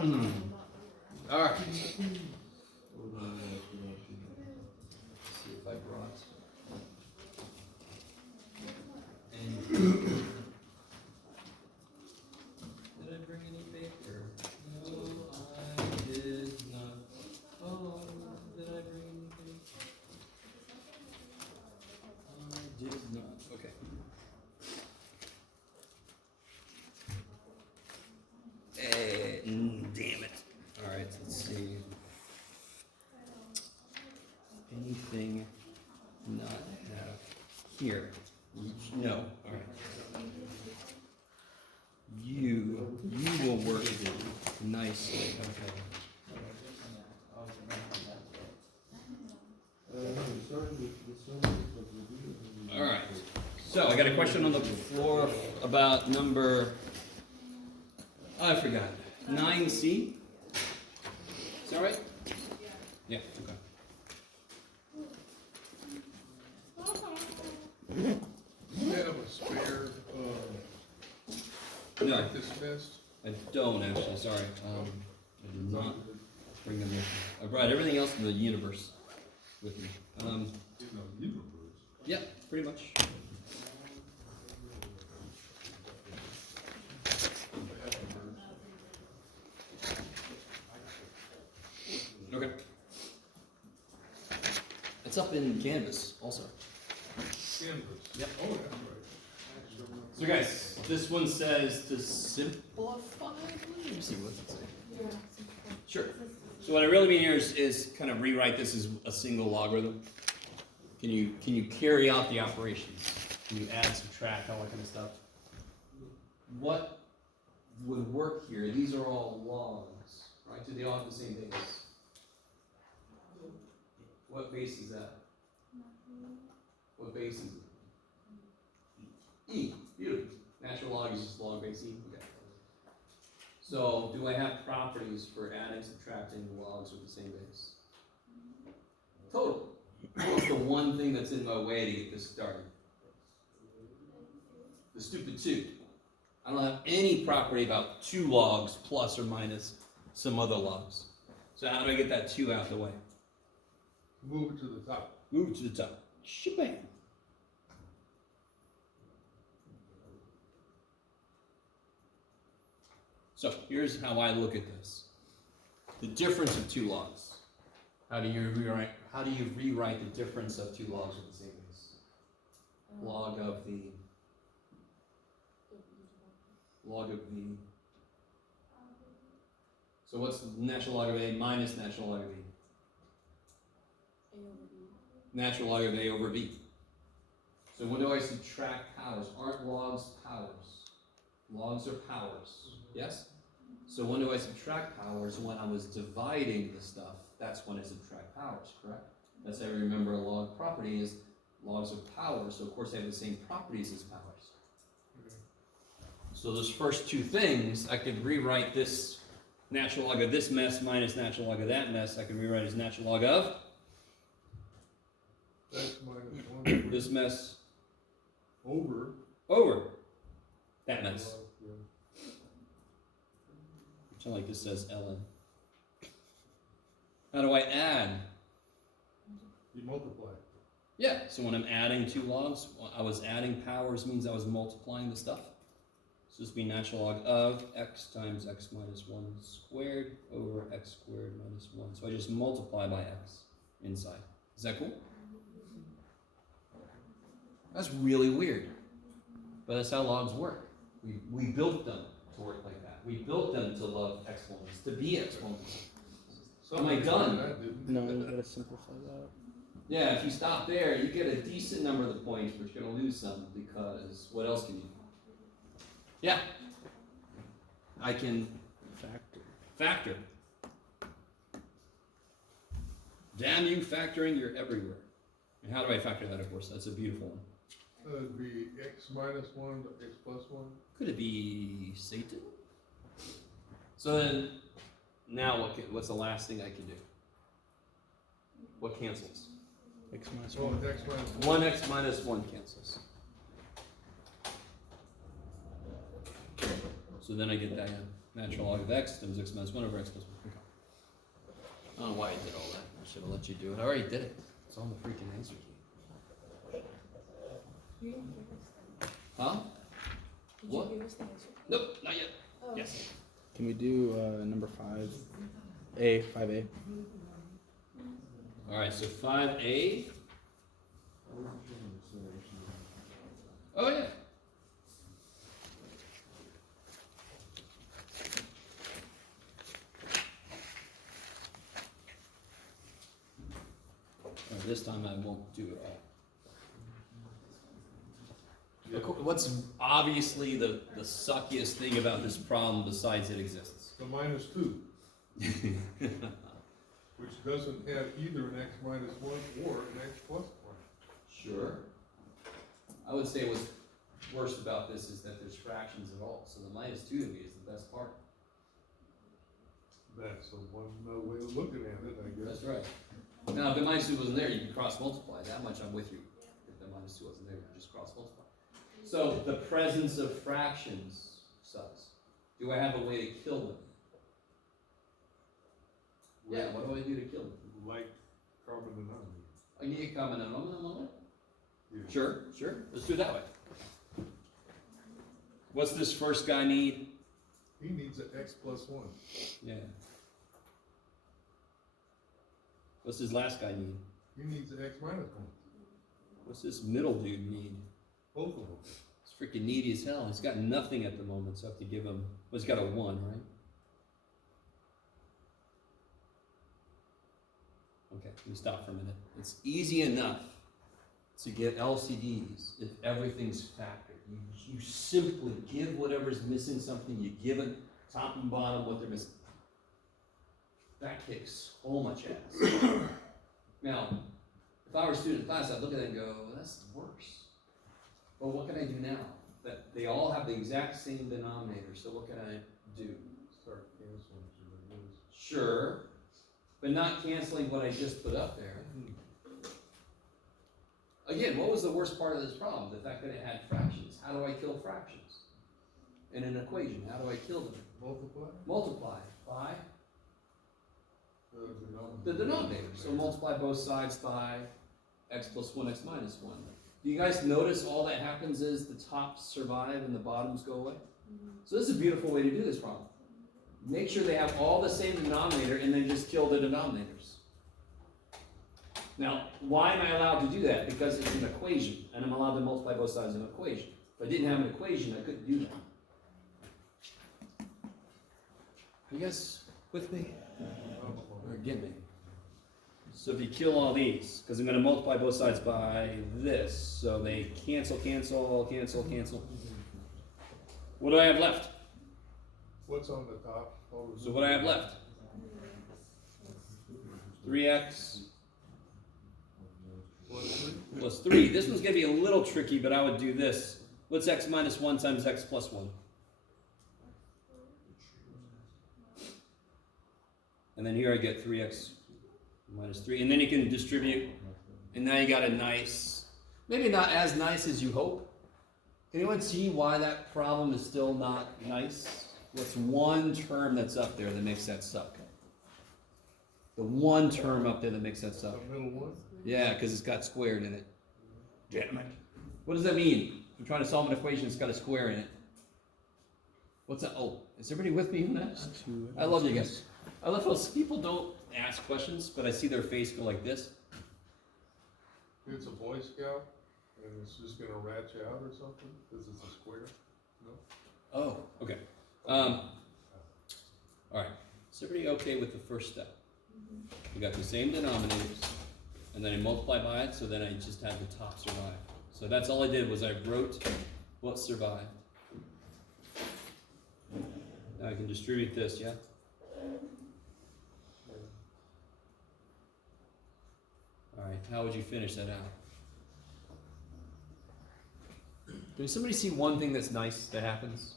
All right. See if I brought anything. Did I bring any paper? No, I did not. Oh, did I bring anything? I did not. Okay. Damn it. All right, let's see. Anything not have here? No. All right. You will work nicely. Okay. All right. So I got a question on the floor about number. I forgot. 9C. Is that right? Yeah. Okay. Do you have a spare, No, like this vest? I don't actually. Sorry. I did not bring them with me. I brought everything else in the universe with me. Universe? Yeah, pretty much. Okay. It's up in Canvas also. Canvas? Yep. Oh, that's right. So guys, this one says to simplify. Let me see, what's it say? Sure. So what I really mean here is kind of rewrite this as a single logarithm. Can you carry out the operations? Can you add, subtract, all that kind of stuff? What would work here? These are all logs, right? Do they all have the same base? What base is that? What base is it? E. Beautiful. Natural log is just log base E. Okay. So, do I have properties for adding, subtracting logs with the same base? Total. What's the one thing that's in my way to get this started? The stupid 2. I don't have any property about 2 logs plus or minus some other logs. So how do I get that 2 out of the way? Move it to the top. Move it to the top. Shebang. So here's how I look at this. The difference of 2 logs. How do you rewrite the difference of 2 logs with the same base? Log of the So what's the natural log of A minus natural log of B? Natural log of A over B. So when do I subtract powers? Aren't logs powers? Logs are powers. Yes? So when do I subtract powers? When I was dividing the stuff, that's when I subtract powers, correct? That's how I remember a log property is logs are powers, so of course they have the same properties as powers. Okay. So those first 2 things, I could rewrite this natural log of this mess minus natural log of that mess. I can rewrite as natural log of That's minus 1. this mess Over. that mess. Which I like this says ln. How do I add? You multiply. Yeah, so when I'm adding 2 logs, I was adding powers means I was multiplying the stuff. So this would be natural log of x times x minus 1 squared over x squared minus 1. So I just multiply by x inside. Is that cool? That's really weird. But that's how logs work. We built them to work like that. We built them to love exponents, to be exponents. Am I done? No, you gotta simplify that. Yeah, if you stop there, you get a decent number of the points, but you're going to lose some because what else can you do? Yeah. I can factor. Damn you, factoring, you're everywhere. And how do I factor that, of course? That's a beautiful one. It'd be x minus 1 to x plus 1. Could it be Satan? So then, now what's the last thing I can do? What cancels? X minus Well, 1. x minus 1. 1x minus 1 cancels. So then I get that in. Natural log of x times x minus 1 over x plus 1. Okay. I don't know why I did all that. I should have let you do it. I already did it. It's on the freaking answer key. You didn't give us that. Huh? Did What? you give us the answer? Nope, not yet. Oh. Yes. Can we do number 5? A, 5A. Alright, so 5a. Oh, yeah. This time I won't do it all. What's obviously the suckiest thing about this problem besides it exists? The minus 2, which doesn't have either an x minus 1 or an x plus 1. Sure. I would say what's worst about this is that there's fractions at all, so the minus 2 to me is the best part. That's the one way of looking at it, I guess. That's right. Now, if the minus 2 wasn't there, you could cross multiply. That much I'm with you. If the minus 2 wasn't there, you could just cross multiply. So, the presence of fractions sucks. Do I have a way to kill them? Yeah, what do I do to kill them? Like carbon denominator. I need a common denominator. Yeah. Sure. Let's do it that way. What's this first guy need? He needs an x plus 1. Yeah. What's this last guy need? He needs an x minus 1. What's this middle dude need? Both of them. He's freaking needy as hell. He's got nothing at the moment, so I have to give him. Well, he's got a 1, right? Okay, let me stop for a minute. It's easy enough to get LCDs if everything's factored. You simply give whatever's missing something, you give it top and bottom what they're missing. That kicks so much ass. Now, if I were a student in class, I'd look at it and go, well, that's the worst. Well, what can I do now? That they all have the exact same denominator, so what can I do? Start canceling. So it is. Sure, but not canceling what I just put up there. Again, what was the worst part of this problem? The fact that it had fractions. How do I kill fractions? In an equation, how do I kill them? Multiply Multiply by the the denominator. So multiply both sides by x plus 1, x minus 1. Do you guys notice all that happens is the tops survive and the bottoms go away? So this is a beautiful way to do this problem. Make sure they have all the same denominator and then just kill the denominators. Now, why am I allowed to do that? Because it's an equation, and I'm allowed to multiply both sides of an equation. If I didn't have an equation, I couldn't do that. Are you guys with me? Or get me? So if you kill all these, because I'm going to multiply both sides by this, so they cancel. What do I have left? What's on the top? So what do I have left? 3x plus 3. This one's going to be a little tricky, but I would do this. What's x minus 1 times x plus 1? And then here I get 3x minus 3. And then you can distribute. And now you got a nice, maybe not as nice as you hope. Can anyone see why that problem is still not nice? What's one term that's up there that makes that suck? The one term up there that makes that suck. The middle one? Yeah, because it's got squared in it. Damn it. What does that mean? I'm trying to solve an equation that's got a square in it. What's that? Oh, is everybody with me on that? I love you guys. I love how people don't ask questions, but I see their face go like this. It's a Boy Scout, and it's just gonna ratchet out or something, because it's a square? No? Oh, okay. All right. Is everybody okay with the first step? We got the same denominators, and then I multiply by it, so then I just have the top survive. So that's all I did was I wrote what survived. Now I can distribute this, yeah? All right, how would you finish that out? Does somebody see one thing that's nice that happens?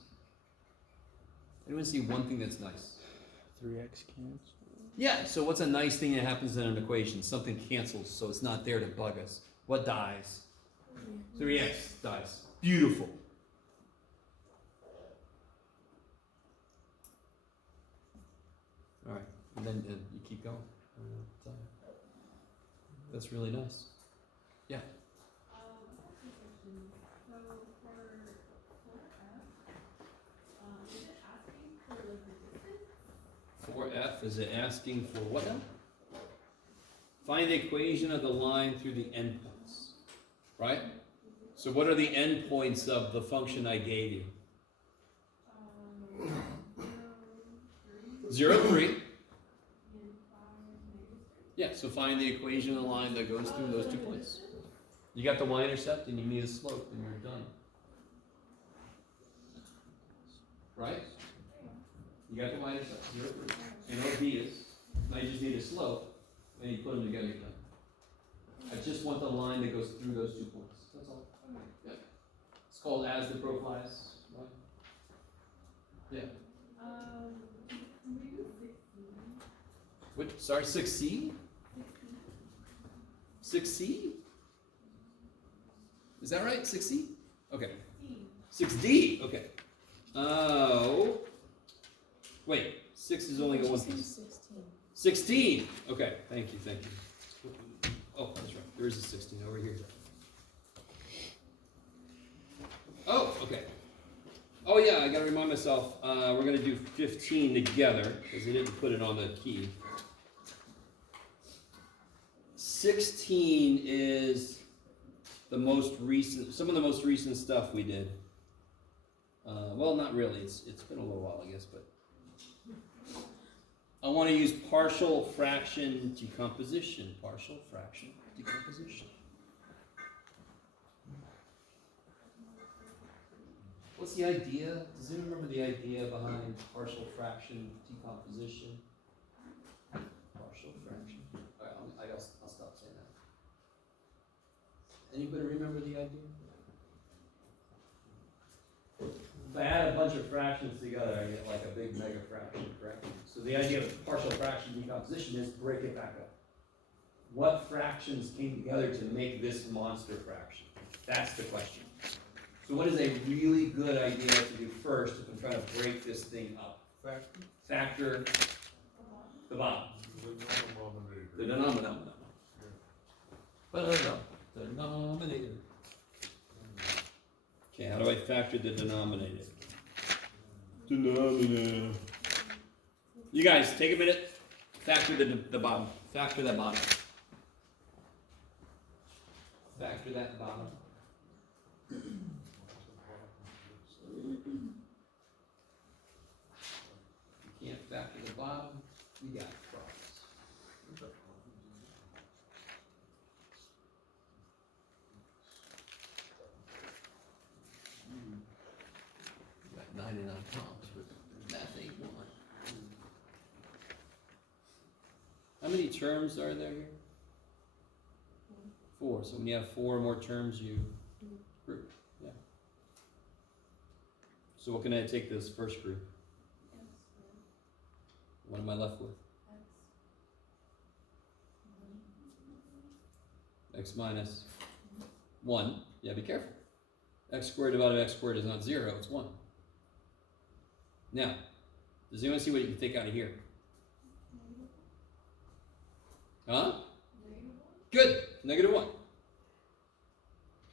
Anyone see one thing that's nice? 3x cancel. Yeah, so what's a nice thing that happens in an equation? Something cancels, so it's not there to bug us. What dies? 3x dies. Beautiful. and then you keep going. That's really nice. Yeah. For F, is it asking for what now? Find the equation of the line through the endpoints, right? So what are the endpoints of the function I gave you? 0, 3. Yeah, so find the equation of the line that goes through those 2 points. You got the y-intercept and you need a slope and you're done. Right? You got the y-intercept, 0, 3. And OB is, now you just need a slope, and you put them together, you're done. I just want the line that goes through those 2 points. That's all. Yep. It's called as the profiles. Right? Yeah. What? Sorry, 6C? 6C? Is that right? 6C? Okay. 6D. Okay. Oh. Wait. 6 is only going 16. Okay. Thank you. Oh, that's right. There is a 16 over here. Oh, okay. Oh yeah, I gotta remind myself, we're gonna do 15 together, because they didn't put it on the key. 16 is the most recent, some of the most recent stuff we did. Well, not really, it's been a little while, I guess, but. I want to use partial fraction decomposition. Partial fraction decomposition. What's the idea? Does anyone remember the idea behind partial fraction decomposition? Partial fraction. All right, I'll stop saying that. Anybody remember the idea? If I add a bunch of fractions together, I get like a big mega fraction, correct? So the idea of partial fraction decomposition is break it back up. What fractions came together to make this monster fraction? That's the question. So what is a really good idea to do first if I'm trying to break this thing up? Factor the bottom. The denominator. The denominator. Okay, how do I factor the denominator? You guys, take a minute. Factor the bottom. Factor that bottom. Factor that bottom. You can't factor the bottom, you got problems. You got 99 problems with math 8-1. How many terms are there here? 4. So when you have 4 or more terms, you group. Yeah. So what can I take this first group? What am I left with? X minus 1. Yeah, be careful. X squared divided by x squared is not 0, it's 1. Now, does anyone see what you can take out of here? Huh? Good. -1.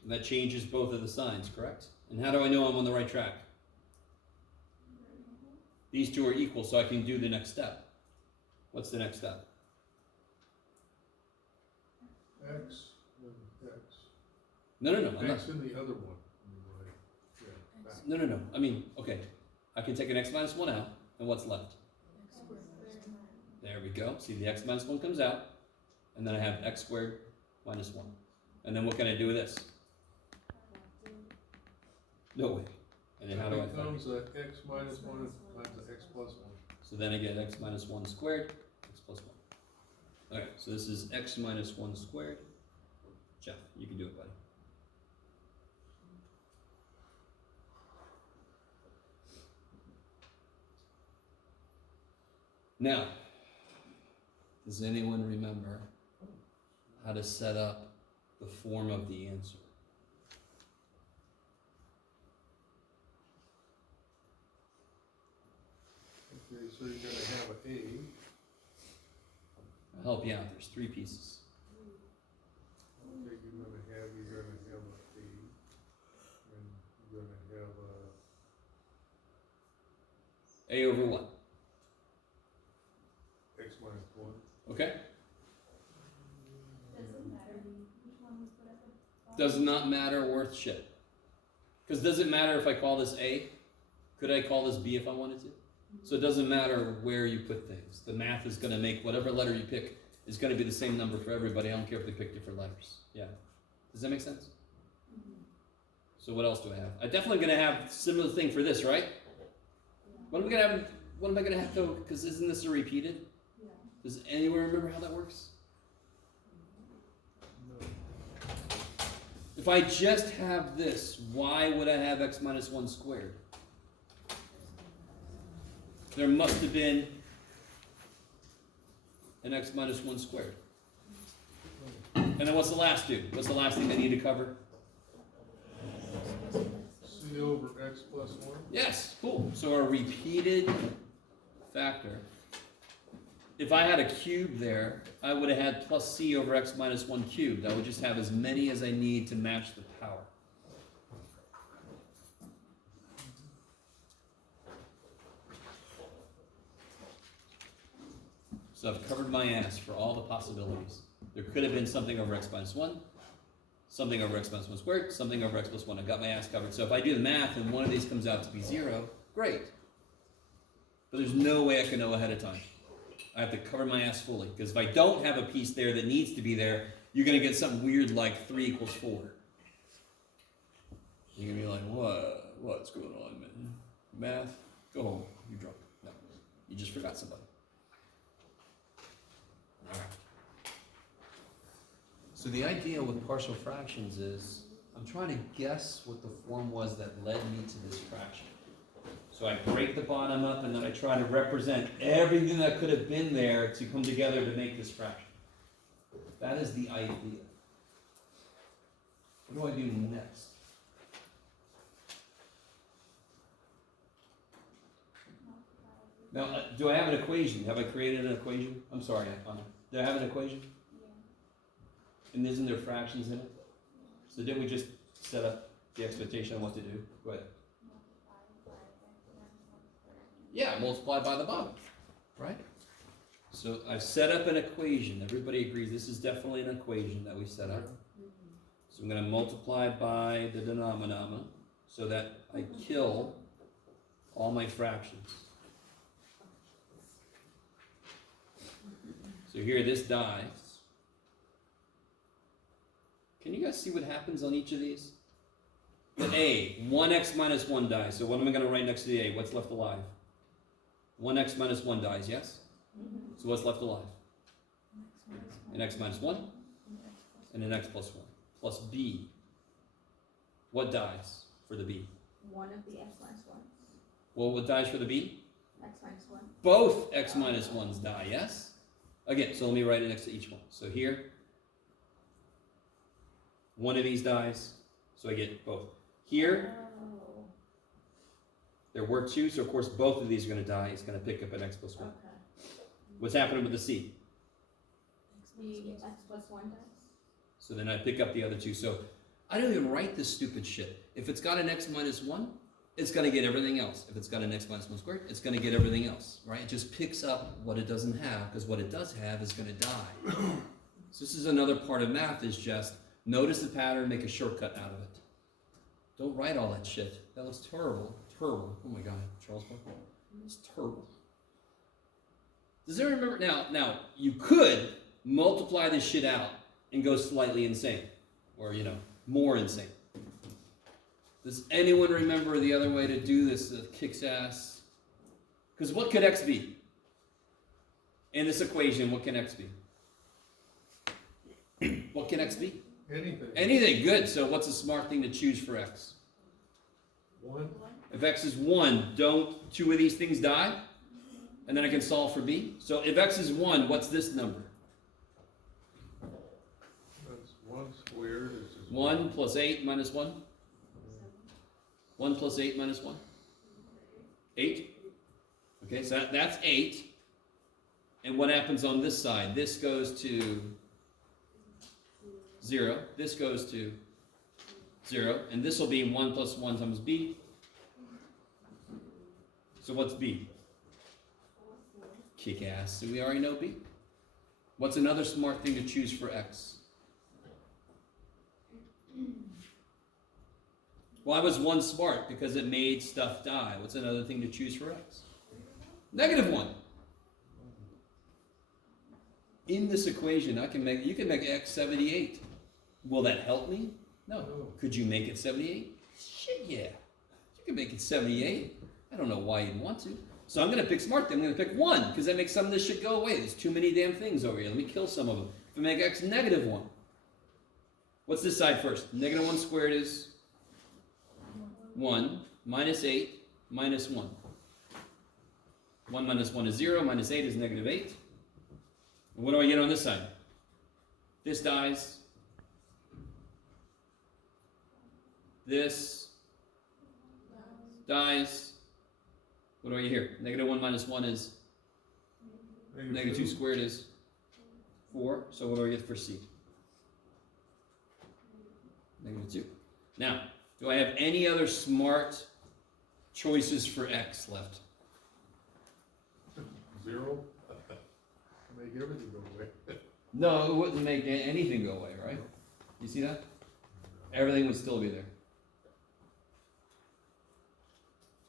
And that changes both of the signs, correct? And how do I know I'm on the right track? These two are equal, so I can do the next step. What's the next step? X and X. No, I'm not. X and the other one. Yeah. No. I mean, okay. I can take an x minus 1 out, and what's left? There we go. See, the x minus 1 comes out, and then I have x squared minus 1. And then what can I do with this? No way. And then how do I It find becomes x minus 1 times x plus 1. So then I get x minus 1 squared, x plus 1. Okay, so this is x minus 1 squared. Jeff, you can do it, buddy. Now, does anyone remember how to set up the form of the answer? Okay, so you're gonna have a I'll help you out. There's 3 pieces. Okay, you're gonna have a and you're gonna have A over what? x minus 1. Okay? Doesn't matter which one we put at the bottom. Does not matter worth shit. Because does it matter if I call this A? Could I call this B if I wanted to? So it doesn't matter where you put things. The math is going to make whatever letter you pick is going to be the same number for everybody. I don't care if they pick different letters. Yeah. Does that make sense? So what else do I have? I'm definitely going to have similar thing for this, right? What am I going to have? What am I going to have to? Because isn't this a repeated? Yeah. Does anyone remember how that works? If I just have this, why would I have x minus 1 squared? There must have been an x minus 1 squared. And then what's the last do? What's the last thing I need to cover? C over x plus 1. Yes, cool. So a repeated factor. If I had a cube there, I would have had plus c over x minus 1 cubed. I would just have as many as I need to match the power. So I've covered my ass for all the possibilities. There could have been something over x minus 1, something over x minus 1 squared, something over x plus 1. I've got my ass covered. So if I do the math and one of these comes out to be 0, great. But there's no way I can know ahead of time. I have to cover my ass fully. Because if I don't have a piece there that needs to be there, you're going to get something weird like 3 equals 4. You're going to be like, what? What's going on, man? Math? Go home. You're drunk. No. You just forgot somebody. All right. So the idea with partial fractions is I'm trying to guess what the form was that led me to this fraction. So I break the bottom up and then I try to represent everything that could have been there to come together to make this fraction. That is the idea. What do I do next? Now, do I have an equation? Have I created an equation? I'm sorry, Anna. Do I have an equation? And isn't there fractions in it? So didn't we just set up the expectation on what to do? Go ahead. Yeah, multiply by the bottom, right? So I've set up an equation. Everybody agrees this is definitely an equation that we set up. So I'm going to multiply by the denominator so that I kill all my fractions. So here this dies. Can you guys see what happens on each of these? The A, 1x minus 1 dies. So what am I going to write next to the A? What's left alive? 1x minus 1 dies, yes? So what's left alive? An x minus 1 and an x plus 1. Plus B. What dies for the B? One of the x minus 1. Well, what dies for the B? X minus 1. Both x minus 1s die, yes? Again, so let me write it next to each one. So here, one of these dies, so I get both. Here, Oh. there were 2, so of course both of these are going to die. It's going to pick up an x plus 1. Okay. What's happening with the C? The x plus 1 dies. So then I pick up the other 2. So I don't even write this stupid shit. If it's got an x minus 1, it's going to get everything else. If it's got an x minus 1 squared, it's going to get everything else, right? It just picks up what it doesn't have, because what it does have is going to die. So this is another part of math, is just notice the pattern, make a shortcut out of it. Don't write all that shit. That looks terrible. Terrible. Oh my God, Charles Barkley. It's terrible. Does anyone remember? Now, you could multiply this shit out and go slightly insane. Or, more insane. Does anyone remember the other way to do this that kicks ass? Because what could x be? In this equation, what can x be? What can x be? Anything. Anything, good. So what's a smart thing to choose for x? 1. If x is 1, don't 2 of these things die? And then I can solve for b. So if x is 1, what's this number? That's 1 squared. It's just 1 plus 8 minus 1? 1 plus 8 minus 1? 8? Okay, so that's 8. And what happens on this side? This goes to 0. This goes to 0. And this will be 1 plus 1 times b. So what's b? Kick ass. So we already know b. What's another smart thing to choose for x? Why was 1 smart? Because it made stuff die. What's another thing to choose for x? -1. In this equation, you can make x 78. Will that help me? No. Could you make it 78? Shit, yeah. You can make it 78. I don't know why you'd want to. So I'm going to pick smart then. I'm going to pick 1, because that makes some of this shit go away. There's too many damn things over here. Let me kill some of them. If I make x -1, what's this side first? -1 squared is 1, minus 8, minus 1. 1 minus 1 is 0, minus 8 is -8. And what do I get on this side? This dies. This dies. What do I get here? -1 minus 1 is -2 squared is 4. So what do I get for C? -2. Now, do I have any other smart choices for x left? 0? Make everything go away. No, it wouldn't make anything go away, right? You see that? Everything would still be there.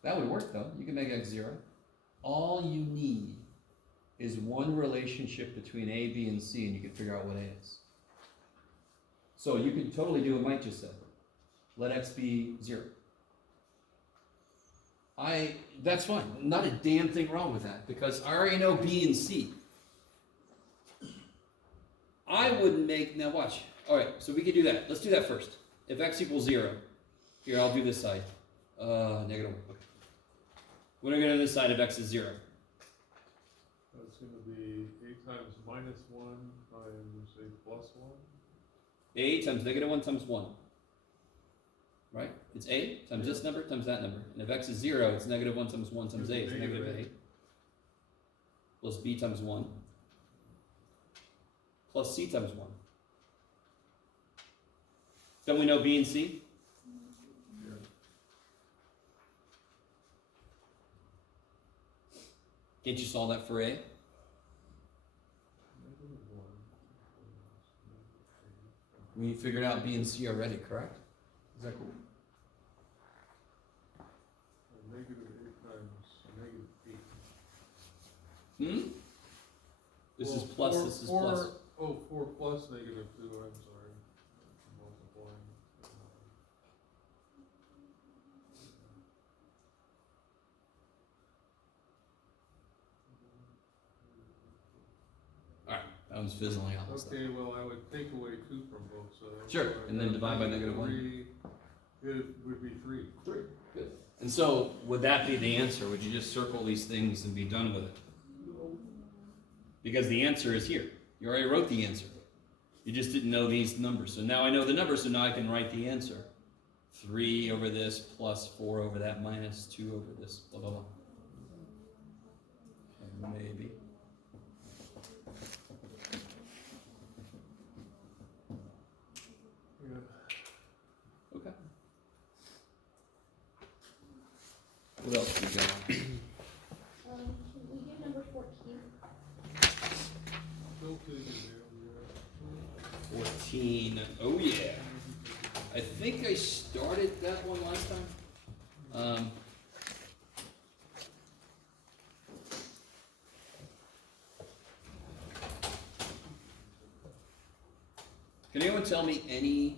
That would work though. You can make x 0. All you need is one relationship between A, B, and C, and you can figure out what A is. So you could totally do what Mike just said. Let x be 0. That's fine. Not a damn thing wrong with that, because I already know B and C. I wouldn't make, now watch. All right, so we could do that. Let's do that first. If x equals 0, here, I'll do this side. -1. Okay. What are we going to do this side if x is 0? That's going to be 8 times -1 times, say, +1. A times -1 times 1. Right? It's A times this number times that number. And if x is 0, it's -1 times 1 times A. It's -A. Plus B times 1. Plus C times 1. Don't we know B and C? Yeah. Can't you solve that for A? -1. We figured out B and C already, correct? Is that cool? -8 times -8. This Well, is plus, four- this is four- plus. Oh, 4 plus -2, I'm sorry. Multiplying. Alright, that was fizzling out. Okay, well, I would take away 2 from both sides. Sure, So and then I'd divide by have -1. 3. It would be 3. 3. Good. And so, would that be the answer? Would you just circle these things and be done with it? Because the answer is here. You already wrote the answer. You just didn't know these numbers. So now I know the numbers, so now I can write the answer. 3 over this plus 4 over that minus 2 over this, blah, blah, blah. Okay, maybe. Yeah. Okay. What else we got? Can we do number 14? Still taking it, 14. Oh yeah. I think I started that one last time. Can anyone tell me anything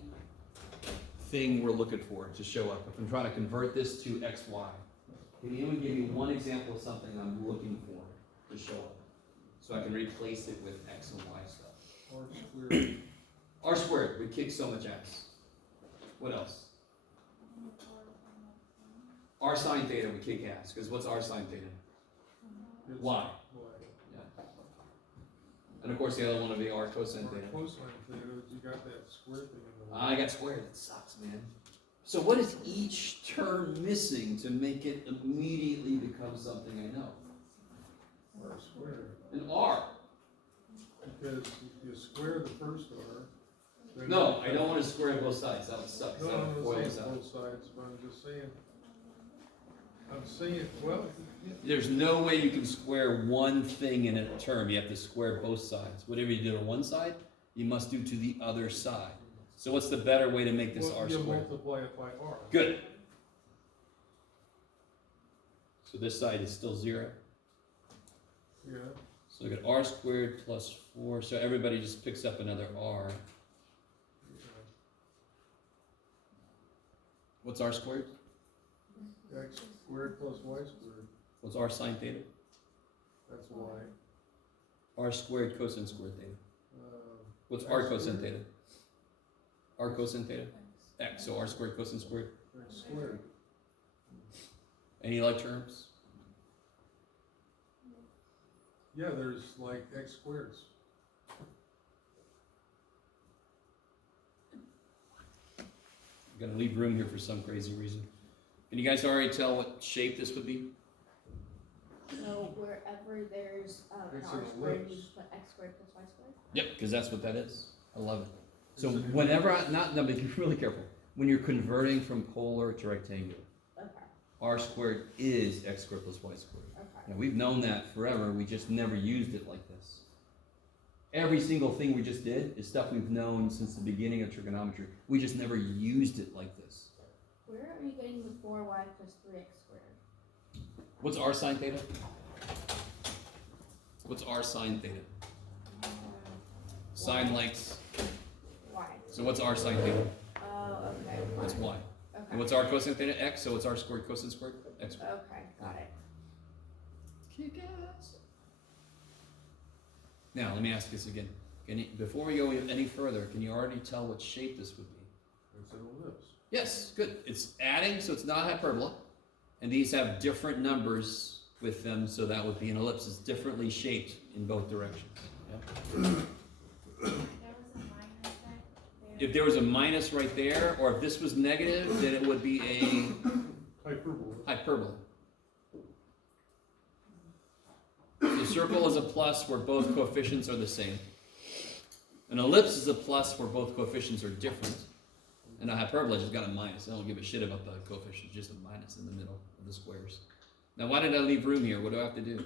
we're looking for to show up? If I'm trying to convert this to x, y, can anyone give me one example of something I'm looking for to show up? So I can replace it with x and y stuff. R². R squared would kick so much ass. What else? R sine theta would kick ass, because what's R sine theta? It's Y. Y. Yeah. And of course the other one would be R cosine Or theta. cosine theta, you got that square thing in the way. I got squared. It sucks, man. So what is each term missing to make it immediately become something I know? R². An R. because you square the first R. then No, you- I don't wanna square both sides, that would suck, No, that would I'm boil not us saying out. both sides, but I'm saying, well, There's no way you can square one thing in a term, you have to square both sides. Whatever you do to one side, you must do to the other side. So what's the better way to make this well, R you squared? multiply it by R. Good. So this side is still 0. Yeah, So we got R squared plus 4, so everybody just picks up another R. yeah. What's R squared? X squared plus Y squared, What's R sine theta? that's Y. R squared cosine squared theta. What's X R cosine squared. theta? R cosine theta? X, so R squared cosine squared. X squared. Any like terms? Yeah, there's like X squareds. I'm gonna leave room here for some crazy reason. Can you guys already tell what shape this would be? So wherever there's, an It's R an squared, you ellipse. just put X squared plus Y squared? Yep, because that's what that is. I love it. So It's an whenever no, be really careful. When you're converting from polar to rectangular, Okay, R squared is X squared plus Y squared. okay. Now, we've known that forever, we just never used it like this. Every single thing we just did is stuff we've known since the beginning of trigonometry. We just never used it like this. Where are you getting the 4Y plus 3X squared? What's R sine theta? What's R sine theta? Sine lengths. Y. So what's R sine theta? Oh, okay. That's Y. And Okay, what's R cosine theta? X. So what's R squared cosine squared? X squared. okay, got it. Kick ass. Now, let me ask this again. Before we go any further, can you already tell what shape this would be? It's an ellipse. Yes, good. It's adding, so it's not hyperbola. And these have different numbers with them, so that would be an ellipse. It's differently shaped in both directions. If there was a minus right there, or if this was negative, then it would be a Hyperbola. hyperbola. The circle is a plus where both coefficients are the same. An ellipse is a plus where both coefficients are different. And a hyperbola just got a minus. I don't give a shit about the coefficients, just a minus in the middle of the squares. Now, why did I leave room here? What do I have to do?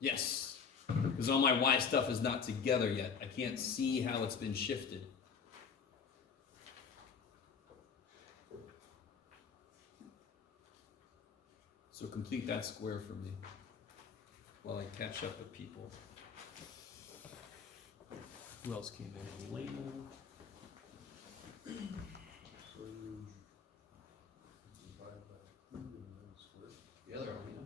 Yes, because all my Y stuff is not together yet. I can't see how it's been shifted. So complete that square for me while I catch up with people. Who else came in? Elena. So you divide by 2 and then square. The other Elena.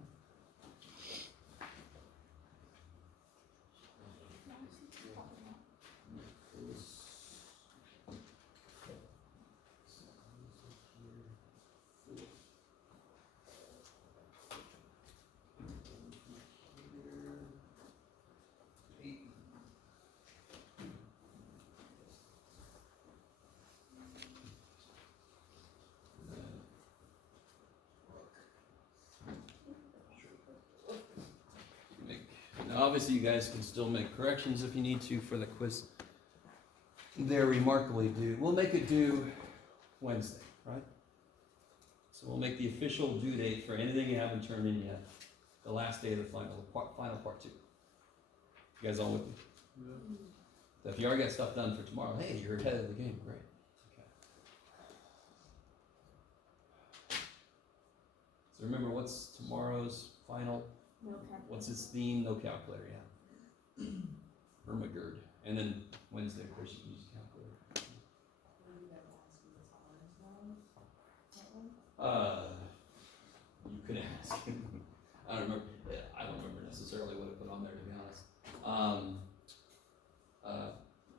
Now, obviously, you guys can still make corrections if you need to for the quiz. They're remarkably due. We'll make it due Wednesday, right? So we'll make the official due date for anything you haven't turned in yet. The last day of the final part 2. You guys all with me? Yeah. So if you already got stuff done for tomorrow, hey, you're ahead of the game. Great. Okay. So remember, what's tomorrow's final? No calculator. What's its theme? No calculator, yeah. Ermagerd. And then Wednesday, of course, you can use a calculator. You could ask. I don't remember. I don't remember necessarily what I put on there, to be honest.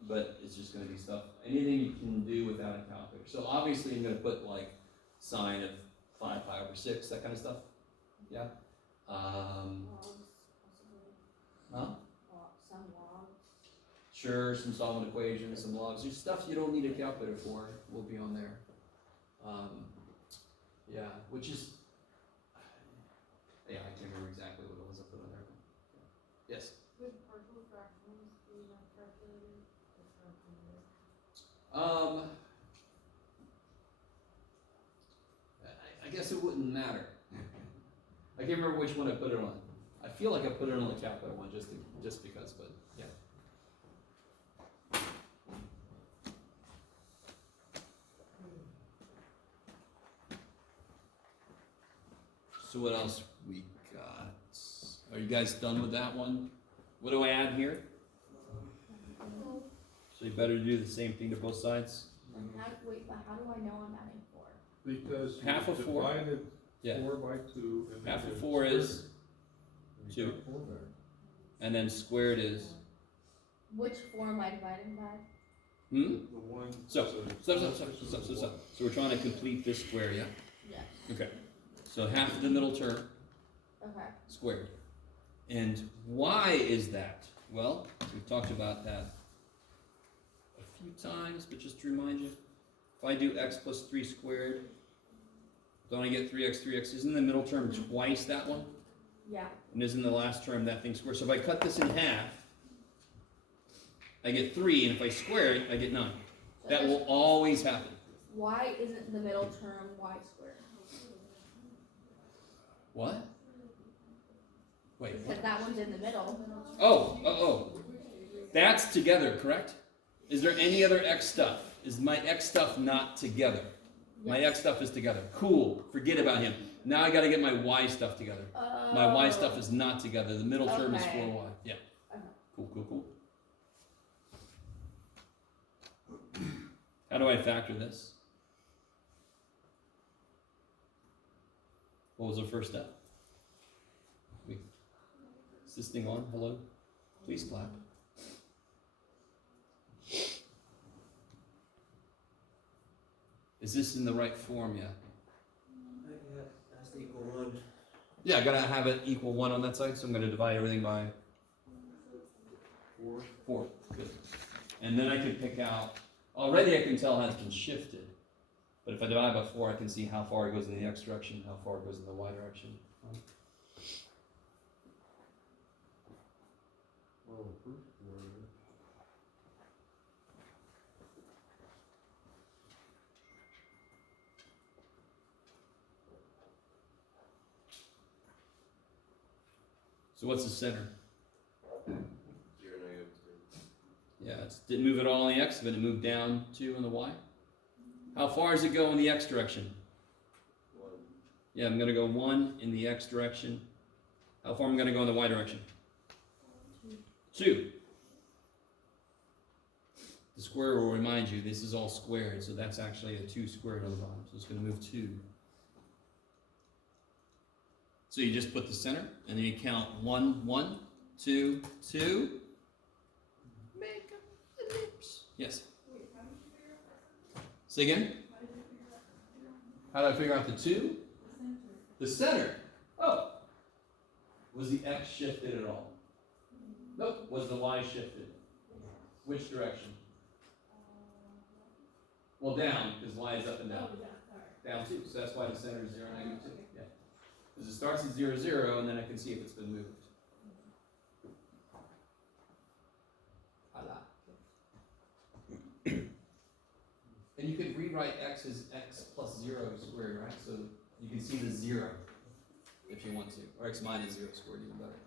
But it's just going to be stuff. Anything you can do without a calculator. So obviously, I'm going to put like sine of 5 pi over 6, that kind of stuff. Yeah. Logs, possibly. Huh? Some logs. Sure, some solving equations, some logs. There's stuff you don't need a calculator for. Will be on there. Yeah, which is. Yeah, I can't remember exactly what it was I put on there. Yes. Could partial fractions be not calculated? It's not calculated. I guess it wouldn't matter. I can't remember which one I put it on. I feel like I put it on the capital one just because, but yeah. So what else we got? Are you guys done with that one? What do I add here? So you better do the same thing to both sides. Wait, but how do I know I'm adding 4? Because you Half of 4. divided Yeah. 4 by 2. And then Half of you 4 squared is it, and you 2. got 4 back. And then squared is Which 4 am I dividing by? hmm? The one. So, so- So we're trying to complete this square, yeah? Yes. Okay. So half of the middle term Okay. squared. And why is that? Well, we've talked about that a few times, but just to remind you, if I do x plus 3 squared, don't I get 3x, 3x? Isn't the middle term twice that one? Yeah. And isn't the last term that thing squared? So if I cut this in half, I get 3, and if I square it, I get 9. So That will always happen. why isn't the middle term y squared? What? Wait, what? Because that one's in the middle. Oh. That's together, correct? Is there any other x stuff? Is my x stuff not together? My Yes. x stuff is together. Cool. Forget about him. Now I gotta get my y stuff together. My y stuff is not together. The middle term is Okay. 4y. Yeah. Okay. Cool. How do I factor this? What was the first step? Is this thing on? Hello? Please clap. Is this in the right form yet? That's the equal 1. Yeah, I gotta have it equal 1 on that side, so I'm gonna divide everything by 4. Good. And then I can pick out, already I can tell how it's been shifted. But if I divide by 4, I can see how far it goes in the x direction, how far it goes in the y direction. Well, the first one, So what's the center? 0, -2. Yeah, it didn't move at all in the x, but it moved down 2 in the y. How far does it go in the x direction? 1. Yeah, I'm gonna go 1 in the x direction. How far am I gonna go in the y direction? 2. The square will remind you this is all squared, so that's actually a 2 squared on the bottom, so it's gonna move 2. So you just put the center, and then you count 1, 1, 2, 2. Make an ellipse. Yes? Say again? How did I figure out the 2? The center. Oh. Was the x shifted at all? Nope. Was the y shifted? Which direction? Well, down, because y is up and down. Down 2, so that's why the center is 0, -2. Yeah. Because it starts at 0, 0, and then I can see if it's been moved. Voila. And you could rewrite x as x plus 0 squared, right? So you can see the 0 if you want to. Or x minus 0 squared, even better.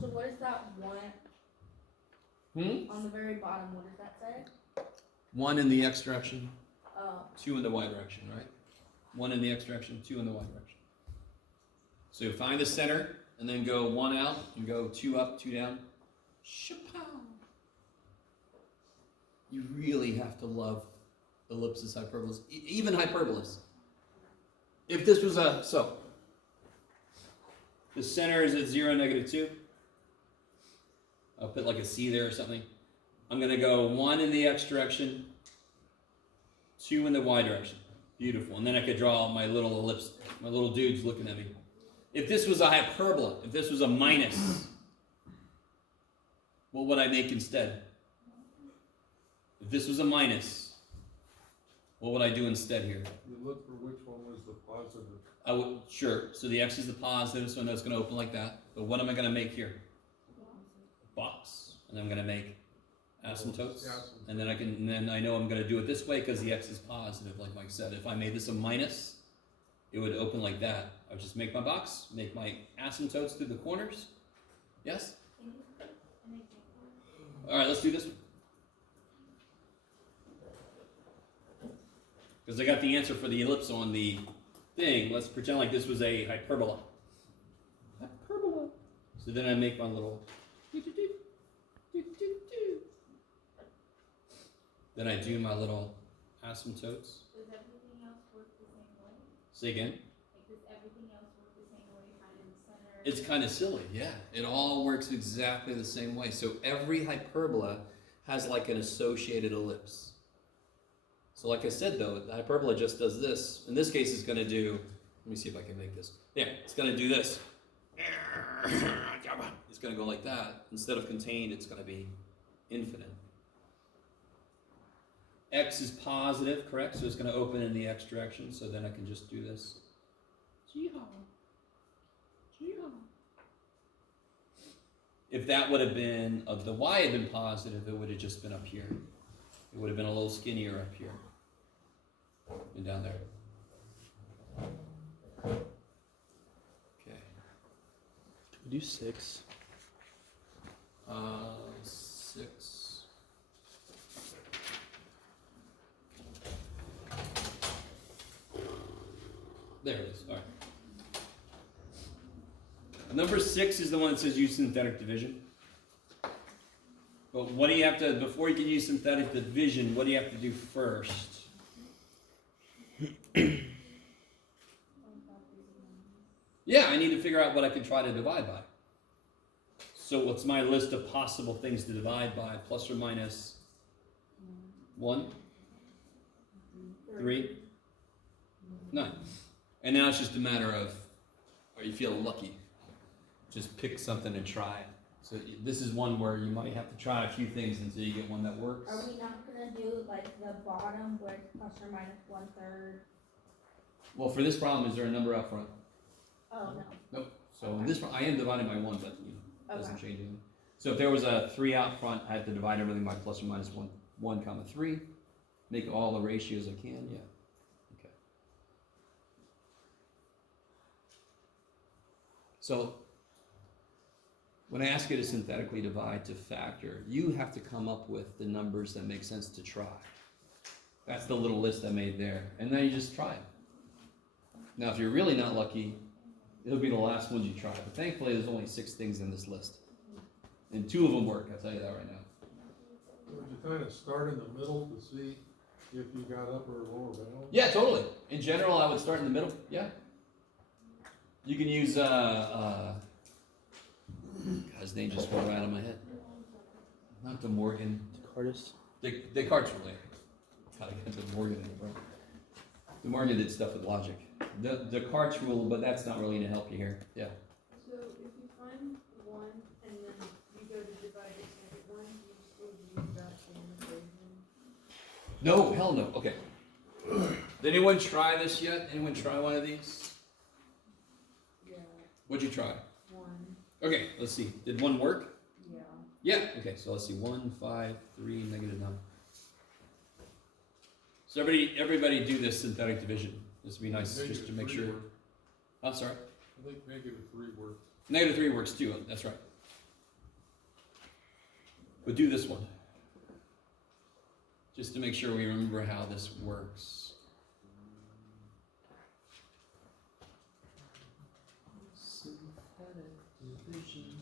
So what is that 1 on the very bottom? What does that say? 1 in the x direction, Oh. 2 in the y direction, right? 1 in the x direction, 2 in the y direction. So you find the center, and then go 1 out, and go 2 up, 2 down. Chapow! You really have to love ellipses, hyperbolas, even hyperbolas. If this was the center is at 0, -2. I'll put like a C there or something. I'm gonna go 1 in the x direction, 2 in the y direction. Beautiful. And then I could draw my little ellipse, my little dudes looking at me. If this was a hyperbola, if this was a minus, what would I make instead? If this was a minus, What would I do instead here? You look for which one was the positive. I would, sure, so the X is the positive, so I know it's gonna open like that. But what am I gonna make here? Box. And I'm gonna make asymptotes. Asymptotes. And then I know I'm gonna do it this way because the X is positive, like Mike said. If I made this a minus, it would open like that. I would just make my box, make my asymptotes through the corners. Yes? Can you put an example? Alright, let's do this one. Because I got the answer for the ellipse on the thing. Let's pretend like this was a hyperbola. Hyperbola. So then I make my little. Then I do my little asymptotes. Does everything else work the same way? Say again. Like, does everything else work the same way, kind of in the center? It's kind of silly, yeah. It all works exactly the same way. So every hyperbola has like an associated ellipse. So like I said though, the hyperbola just does this. In this case, it's going to do, let me see if I can make this. Yeah, it's going to do this. It's going to go like that. Instead of contained, it's going to be infinite. X is positive, correct? So it's going to open in the X direction. So then I can just do this. Gee-haw. Gee-haw. If that would have been, the Y had been positive, it would have just been up here. It would have been a little skinnier up here. And down there. Okay. Could we do 6? 6. There it is. All right. Number 6 is the one that says use synthetic division. But what do you have to, before you can use synthetic division, what do you have to do first? Yeah, I need to figure out what I can try to divide by. So what's my list of possible things to divide by? Plus or minus 1, 3, 9. And now it's just a matter of, are you feeling lucky? Just pick something and try it. So this is one where you might have to try a few things until you get one that works. Are we not gonna do like the bottom where it's plus or minus 1/3? Well, for this problem, is there a number up front? Oh, no. Nope. So in this, I am dividing by 1, but it doesn't Okay. change anything. So if there was a 3 out front, I have to divide everything by plus or minus 1, 3. Make all the ratios I can, yeah. Okay. So when I ask you to synthetically divide to factor, you have to come up with the numbers that make sense to try. That's the little list I made there. And then you just try it. Now, if you're really not lucky, it'll be the last ones you try. But thankfully, there's only 6 things in this list. And 2 of them work, I'll tell you that right now. Would you kind of start in the middle to see if you got upper or lower bound? Yeah, totally. In general, I would start in the middle. Yeah. You can use, God, his name just went right out of my head. Not De Morgan. Descartes? Descartes really. Gotta get De Morgan in it, bro. De Morgan did stuff with logic. Descartes rule, but that's not really gonna help you here. Yeah. So if you find one and then you go to divide the second one, you still use that same equation? No, hell no. Okay. Did anyone try this yet? Anyone try one of these? Yeah, What'd you try? 1, Okay, let's see. Did one work? yeah. Yeah. Okay, so let's see. 1, 5, 3, negative 9. So everybody do this synthetic division. This would be nice just to make sure. I'm sorry. I think -3 works. Negative 3 works too. That's right. But do this one. Just to make sure we remember how this works. Synthetic division.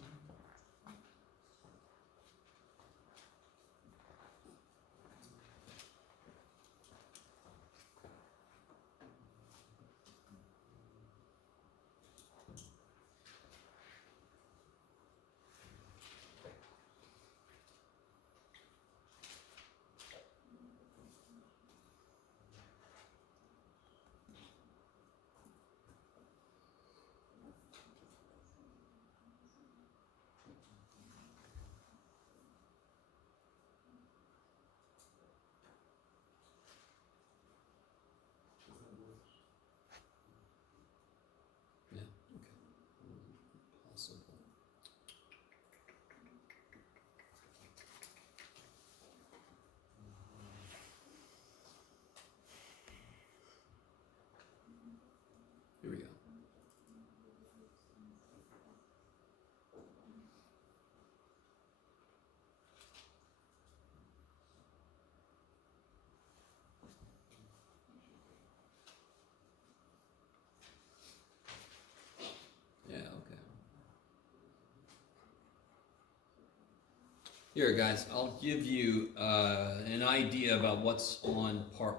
Here, guys, I'll give you an idea about what's on part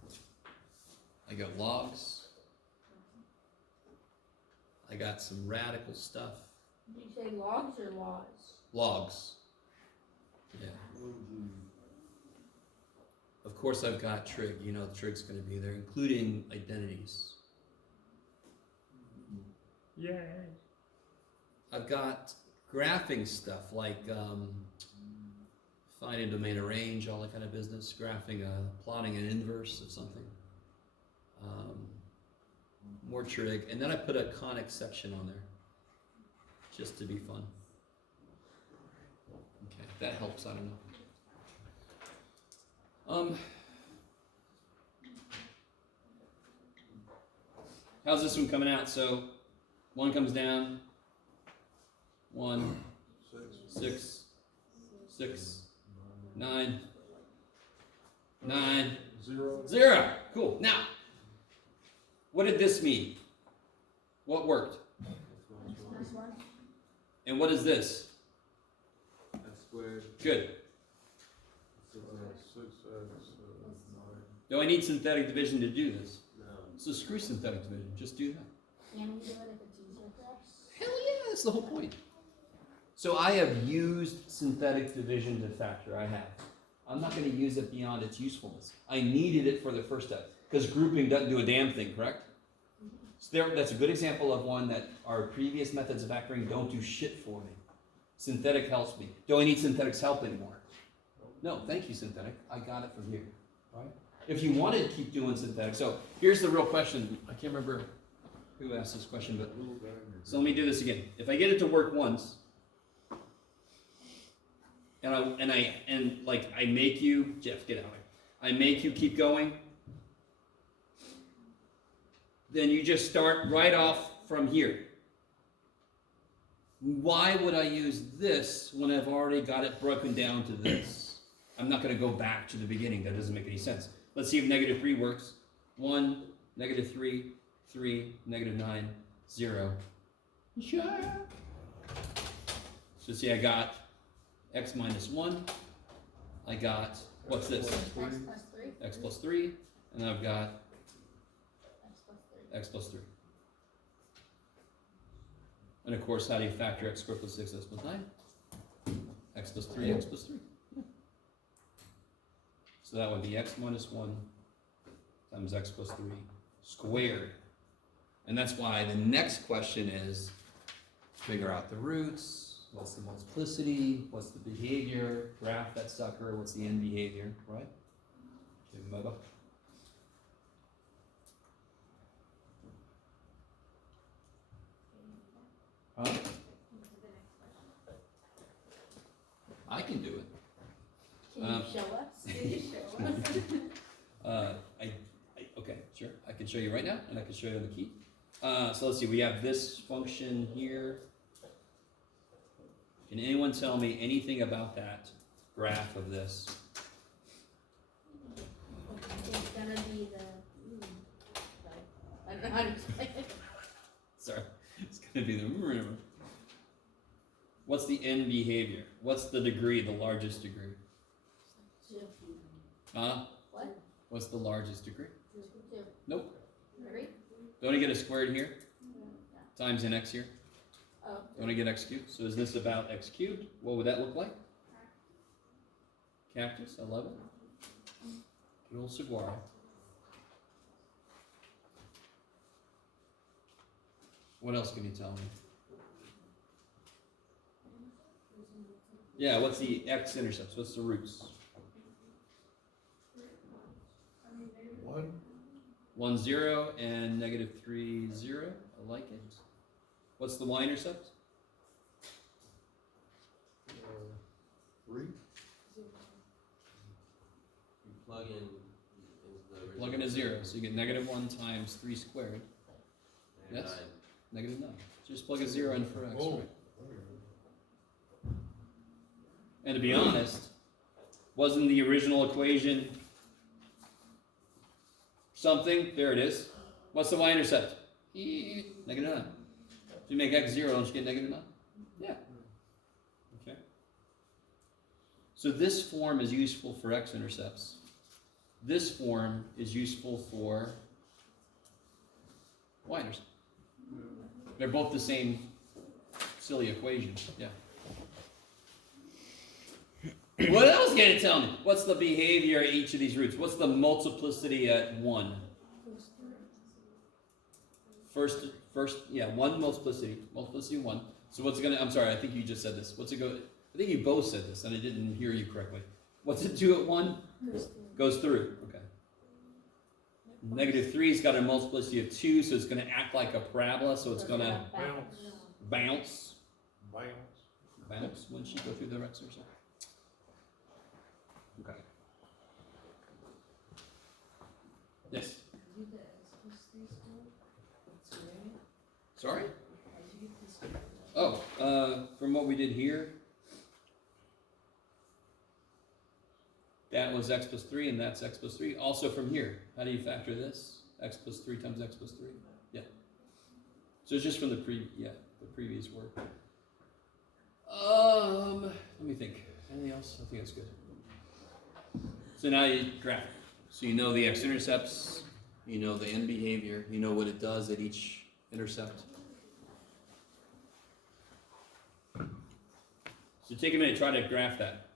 1. I got logs. I got some radical stuff. Did you say logs or laws? Logs. Yeah. Of course, I've got trig. You know, trig's going to be there, including identities. Yay. I've got graphing stuff like finding domain of range, all that kind of business. Graphing, plotting an inverse of something. More trig, and then I put a conic section on there, just to be fun. Okay, if that helps, I don't know. How's this one coming out? So, 1 comes down, 1, 6, 6, 9, 9, 0. Cool. Now, what did this mean? What worked? This one? And what is this? X squared. Good. 6x, 9. Do I need synthetic division to do this? No. So screw synthetic division. Just do that. Can we do it if it's easier for us? Hell yeah, that's the whole point. So I have used synthetic division to factor. I have. I'm not going to use it beyond its usefulness. I needed it for the first step because grouping doesn't do a damn thing, correct? So that's a good example of one that our previous methods of factoring don't do shit for me. Synthetic helps me. Do I need synthetic's help anymore? No, thank you, synthetic. I got it from here. Right? If you wanted to keep doing synthetic, so here's the real question. I can't remember who asked this question, but so let me do this again. If I get it to work once, and I make you, Jeff, get out of here. I make you keep going, then you just start right off from here. Why would I use this when I've already got it broken down to this? I'm not going to go back to the beginning. That doesn't make any sense. Let's see if -3 works. 1, -3, 3, -9, 0. Sure. So see, I got x minus 1. I got, what's this? X plus 3? X plus 3. And I've got X plus 3. x plus 3. And of course, how do you factor x squared plus 6, x plus 9? X plus 3, x plus 3. Yeah. So that would be x minus 1 times x plus 3 squared. And that's why the next question is figure out the roots, what's the multiplicity, what's the behavior, graph that sucker, what's the end behavior, right? Okay, Bubba. Huh? I can do it. Can you show us? Can you show us? Okay, sure. I can show you right now, and I can show you on the key. So let's see. We have this function here. Can anyone tell me anything about that graph of this? It's gonna be the. I don't know how to say it. Sorry, it's gonna be the. What's the end behavior? What's the degree? The largest degree? 2. Huh? What? What's the largest degree? 2. Nope. 3? Don't I get a squared here? Yeah. Times an x here? Oh. Don't I get x cubed? So is this about x cubed? What would that look like? Cactus, I love it. Good old saguaro. What else can you tell me? Yeah, what's the x-intercepts? What's the roots? 1, 1, 0, and -3, 0. I like it. What's the y-intercept? 3, You plug in the original. Plug in a 0, so you get -1 times 3 squared. Yes? -9. Just plug a 0 in for x, Oh. right? And to be honest, wasn't the original equation something? There it is. What's the y-intercept? -9. If you make x 0, don't you get -9? Yeah. So this form is useful for x-intercepts. This form is useful for y-intercepts. They're both the same silly equation, yeah. What else can you tell me? What's the behavior at each of these roots? What's the multiplicity at 1? First, yeah, 1 multiplicity. Multiplicity 1. So what's it gonna, I'm sorry, I think you just said this. What's it go, I think you both said this, and I didn't hear you correctly. What's it do at 1? Goes through, okay. Negative 3's got a multiplicity of 2, so it's gonna act like a parabola, so it's gonna bounce. Bounce when she go through the x-intercept. Okay. Yes. Sorry? Oh, from what we did here, that was x plus 3, and that's x plus 3. Also from here, how do you factor this? X plus 3 times x plus 3. Yeah. So it's just from the previous work. Let me think. Anything else? I think that's good. So now you graph. So you know the x-intercepts, you know the end behavior, you know what it does at each intercept. So take a minute, try to graph that.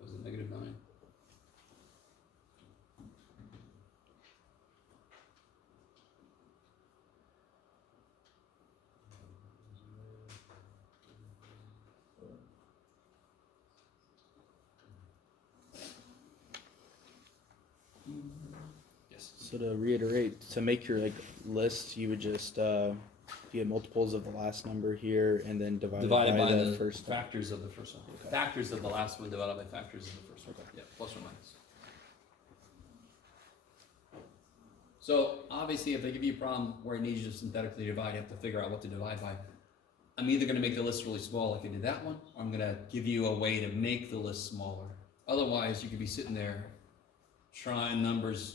Was it -9? Yes. So to reiterate, to make your like list, you would just get multiples of the last number here, and then divide Divided it by by the first one. factors of the first one. Okay. Factors of the last one divided by factors of the first one. Okay. Yeah, plus or minus. So obviously, if they give you a problem where it needs you to synthetically divide, you have to figure out what to divide by. I'm either going to make the list really small like I did that one, or I'm going to give you a way to make the list smaller. Otherwise, you could be sitting there trying numbers.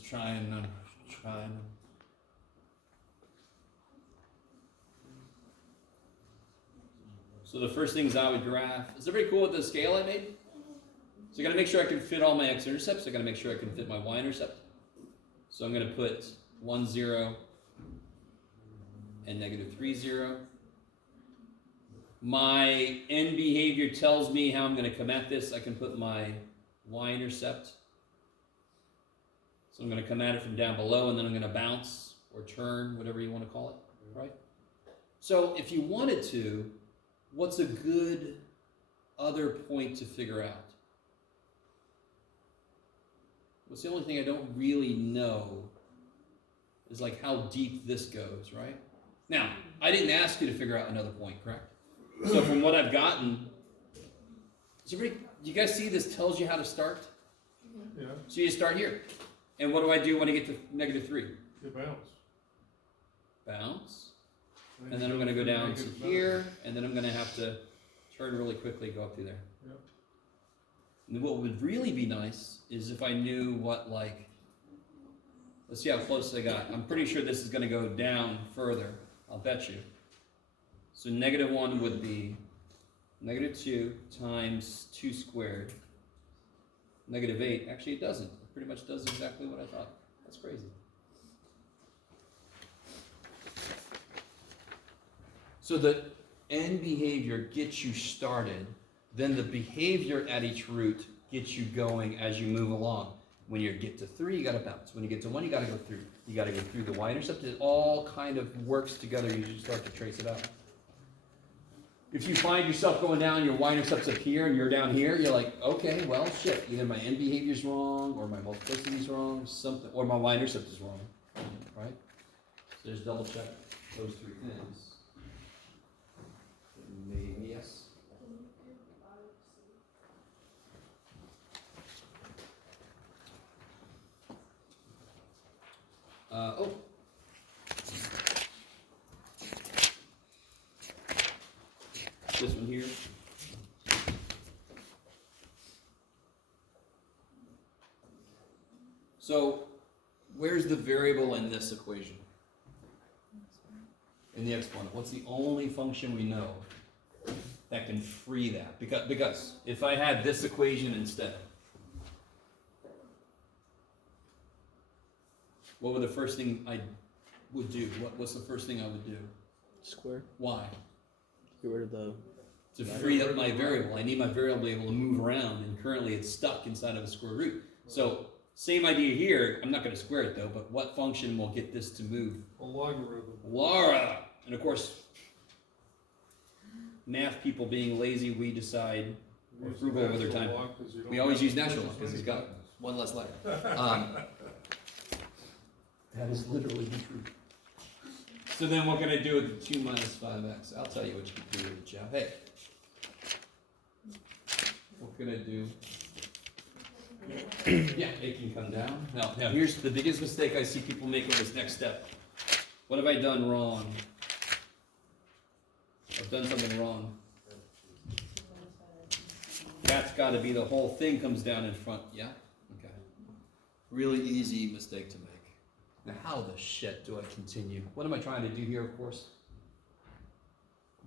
So the first things I would graph. Is everybody cool with the scale I made? So I got to make sure I can fit all my x-intercepts. I got to make sure I can fit my y-intercept. So I'm going to put 1, 0 and -3, 0. My end behavior tells me how I'm going to come at this. I can put my y-intercept. So I'm going to come at it from down below, and then I'm going to bounce or turn, whatever you want to call it, right? So if you wanted to, what's a good other point to figure out? What's the only thing I don't really know is like how deep this goes, right? Now, I didn't ask you to figure out another point, correct? So from what I've gotten, do you guys see this tells you how to start? Yeah, So you start here. And what do I do when I get to -3? you bounce. Bounce. And then I'm going to go down to here, and then I'm going to have to turn really quickly, go up through there. Yep. And what would really be nice is if I knew what, like, let's see how close I got. I'm pretty sure this is going to go down further. I'll bet you. So -1 would be -2 times 2 squared. -8. Actually, it doesn't. It pretty much does exactly what I thought. That's crazy. So the end behavior gets you started, then the behavior at each root gets you going as you move along. When you get to 3, you gotta bounce. When you get to 1, you gotta go through. You gotta go through the y-intercept. It all kind of works together. You just start to trace it out. If you find yourself going down, your y-intercept's up here and you're down here, you're like, okay, well, shit. Either my end behavior's wrong, or my multiplicity's wrong, something, or my y-intercept is wrong, right? So just double check those 3 things. Maybe yes. Oh. This one here. So, where's the variable in this equation? in the exponent? What's the only function we know that can free that? Because if I had this equation instead, what would the first thing I would do? What's the first thing I would do? Square. Why? Get rid of the. To free up my variable. I need my variable to be able to move around, and currently it's stuck inside of a square root. So, same idea here. I'm not going to square it though, but what function will get this to move? A logarithm. Laura! And of course, math people being lazy, we decide, or Use frugal with their natural time. log 'cause you don't We always have use to natural use log because any it's got buttons. one less letter. That is literally the truth. So then what can I do with 2 minus 5x? I'll tell you what you can do with it, Jeff. Hey. What can I do? Yeah, it can come down. Now here's the biggest mistake I see people make with this next step. What have I done wrong? I've done something wrong. That's gotta be the whole thing comes down in front, yeah? Okay. Really easy mistake to make. Now how the shit do I continue? What am I trying to do here, of course?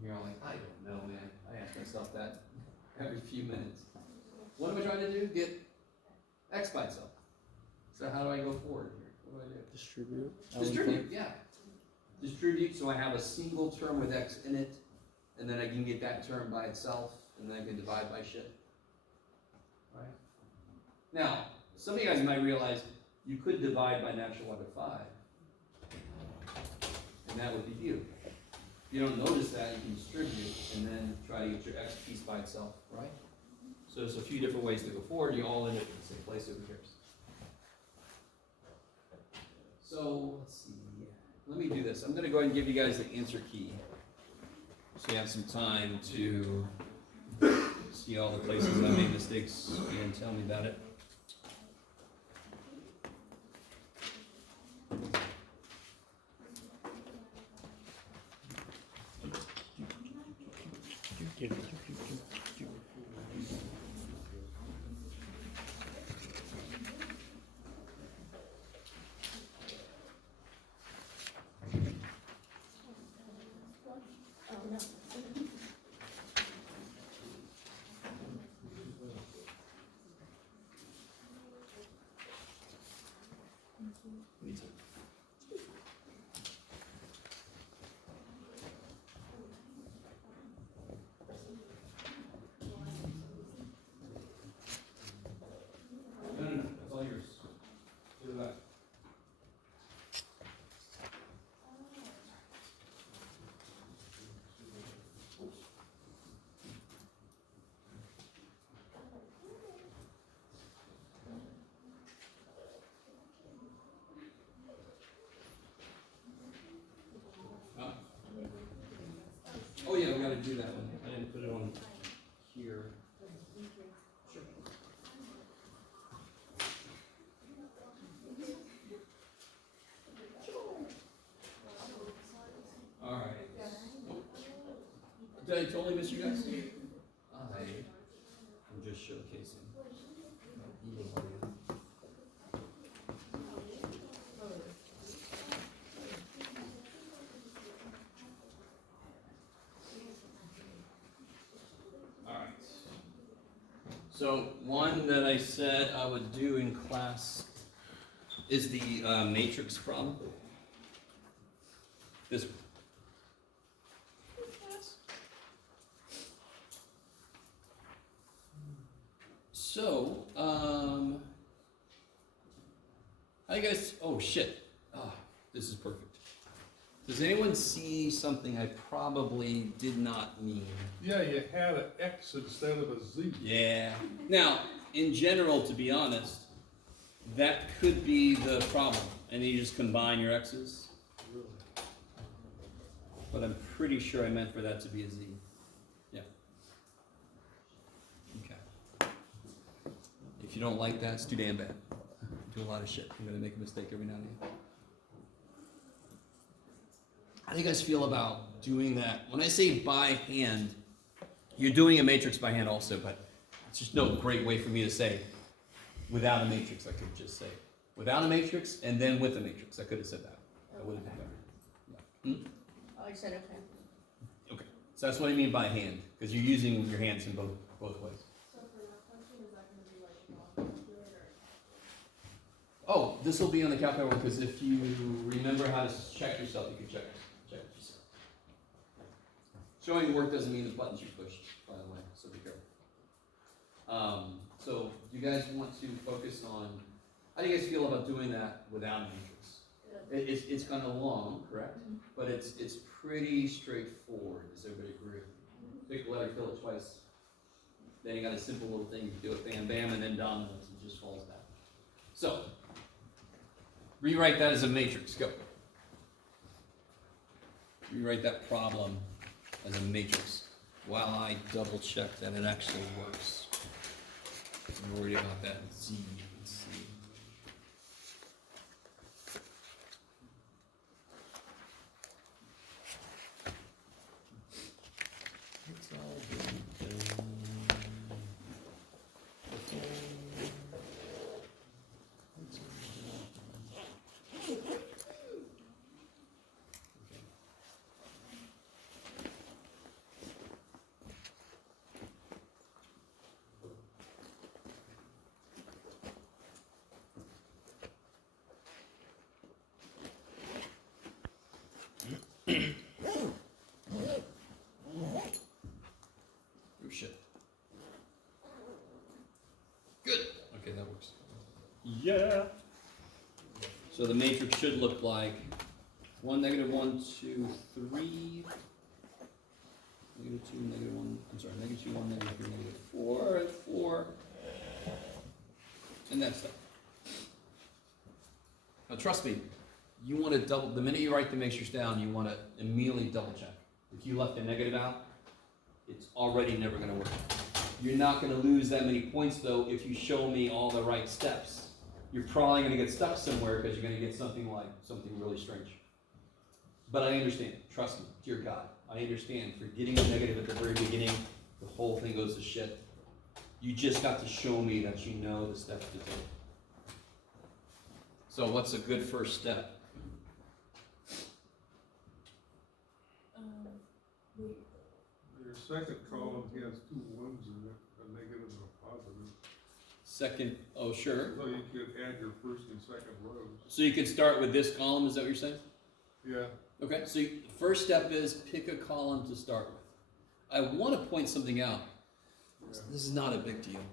You're all like, I don't know, man. I ask myself that every few minutes. What am I trying to do? Get x by itself. So how do I go forward here? What do I do? Distribute. Distribute, yeah. Distribute, so I have a single term with x in it, and then I can get that term by itself, and then I can divide by shit. Right? Now, some of you guys might realize you could divide by natural log of 5, and that would be beautiful. If you don't notice that, you can distribute, and then try to get your x piece by itself, right? So there's a few different ways to go forward, you all end up in the same place, who cares? So, let's see. Let me do this. I'm going to go ahead and give you guys the answer key. So you have some time to see all the places I made mistakes and tell me about it. Oh, no. Me too. No, that's all yours. Do that. Oh yeah, we gotta do that one. I didn't put it on here. Sure. Alright. Did I totally miss you guys? I'm just showcasing. Alright. So one that I said I would do in class is the matrix problem. This one. So, how you guys, oh shit, this is perfect. Does anyone see something I probably did not mean? Yeah, you had an X instead of a Z. Yeah. Now, in general, to be honest, that could be the problem. And you just combine your X's. Really? But I'm pretty sure I meant for that to be a Z. Yeah. Okay. If you don't like that, it's too damn bad. I do a lot of shit. I'm gonna make a mistake every now and then. How do you guys feel about doing that? When I say by hand, you're doing a matrix by hand also, but it's just no great way for me to say without a matrix. I could just say without a matrix and then with a matrix. I could have said that. That would have been better. Yeah. I I said okay. Okay. So that's what I mean by hand, because you're using your hands in both ways. So for that function, is that gonna be like a non-calculator or? Oh, this will be on the calculator because if you remember how to check yourself, you can check yourself. Showing work doesn't mean the buttons you push, by the way, so be careful. So you guys want to focus on, how do you guys feel about doing that without a matrix? It's kind of long, correct? But it's pretty straightforward. Does everybody agree? Pick the letter, fill it twice. Then you got a simple little thing, you do it bam bam, and then dominoes, it just falls down. So, rewrite that as a matrix, go. Rewrite that problem as a matrix while I double check that it actually works. I'm worried about that Z and C. It's all been done before. It's all done. Oh shit. Good. Okay, that works. Yeah. So the matrix should look like 1, -1, 2, 3. -2, -1. I'm sorry, -2, 1, -3, -4, and 4. And that's that. Now trust me, you want to double, the minute you write the matrix down, you want to immediately double check. If you left a negative out, it's already never going to work. You're not going to lose that many points though if you show me all the right steps. You're probably going to get stuck somewhere because you're going to get something really strange. But I understand, trust me, dear God, I understand. For getting a negative at the very beginning, the whole thing goes to shit. You just got to show me that you know the steps to take. So what's a good first step? Wait. Your second column has 2 1s in it, a negative and a positive. Second, oh sure. So you could add your first and second rows. So you could start with this column, is that what you're saying? Yeah. Okay, so the first step is pick a column to start with. I want to point something out. Yeah. This is not a big deal,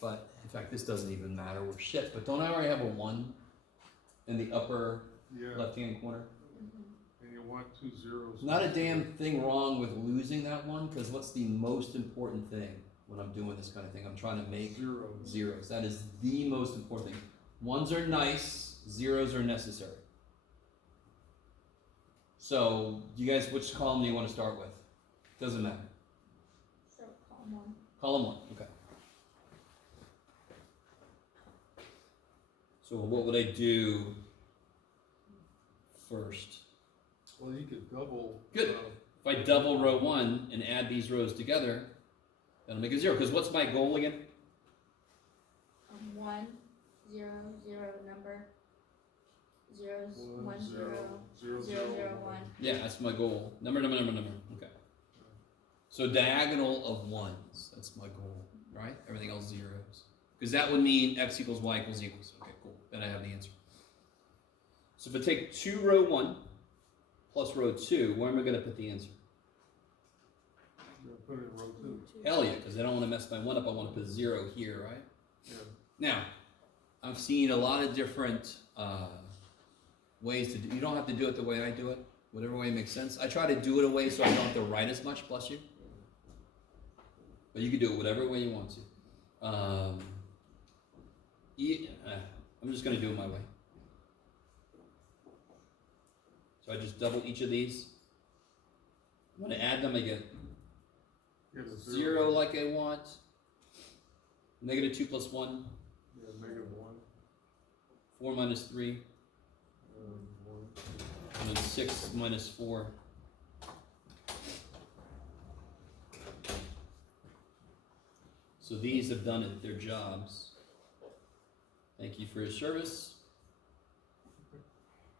but in fact, this doesn't even matter. We're shit. But don't I already have a 1 in the upper Yeah. left-hand corner? And you want 2 zeros. Not a damn thing wrong with losing that one, because what's the most important thing when I'm doing this kind of thing? I'm trying to make Zeros. zeros. That is the most important thing. 1s are nice, 0s are necessary. So, you guys, which column do you want to start with? Doesn't matter. So column 1. Column 1, okay. So what would I do first? Well, you could double. Good. If I double row 1 and add these rows together, that'll make a 0. Because what's my goal again? 1, 0, 0 number. Zeros, 1, 1 0, 0 0, 0, 1. Yeah, that's my goal. Number. Okay. So diagonal of 1s. That's my goal, right? Everything else zeros. Because that would mean x equals y equals equals. Okay, cool. Then I have the answer. So if I take 2 row 1 plus row 2, where am I going to put the answer? Put it in row 2. Hell yeah, because I don't want to mess my 1 up. I want to put 0 here, right? Yeah. Now, I've seen a lot of different ways to do. You don't have to do it the way I do it. Whatever way makes sense. I try to do it a way so I don't have to write as much. Bless you. But you can do it whatever way you want to. I'm just going to do it my way. So I just double each of these. When I add them, I get Yeah, the 0 like I want. -2 plus 1. Yeah, -1. 4 minus 3. 1. And then 6 minus 4. So these have done it, their jobs. Thank you for your service.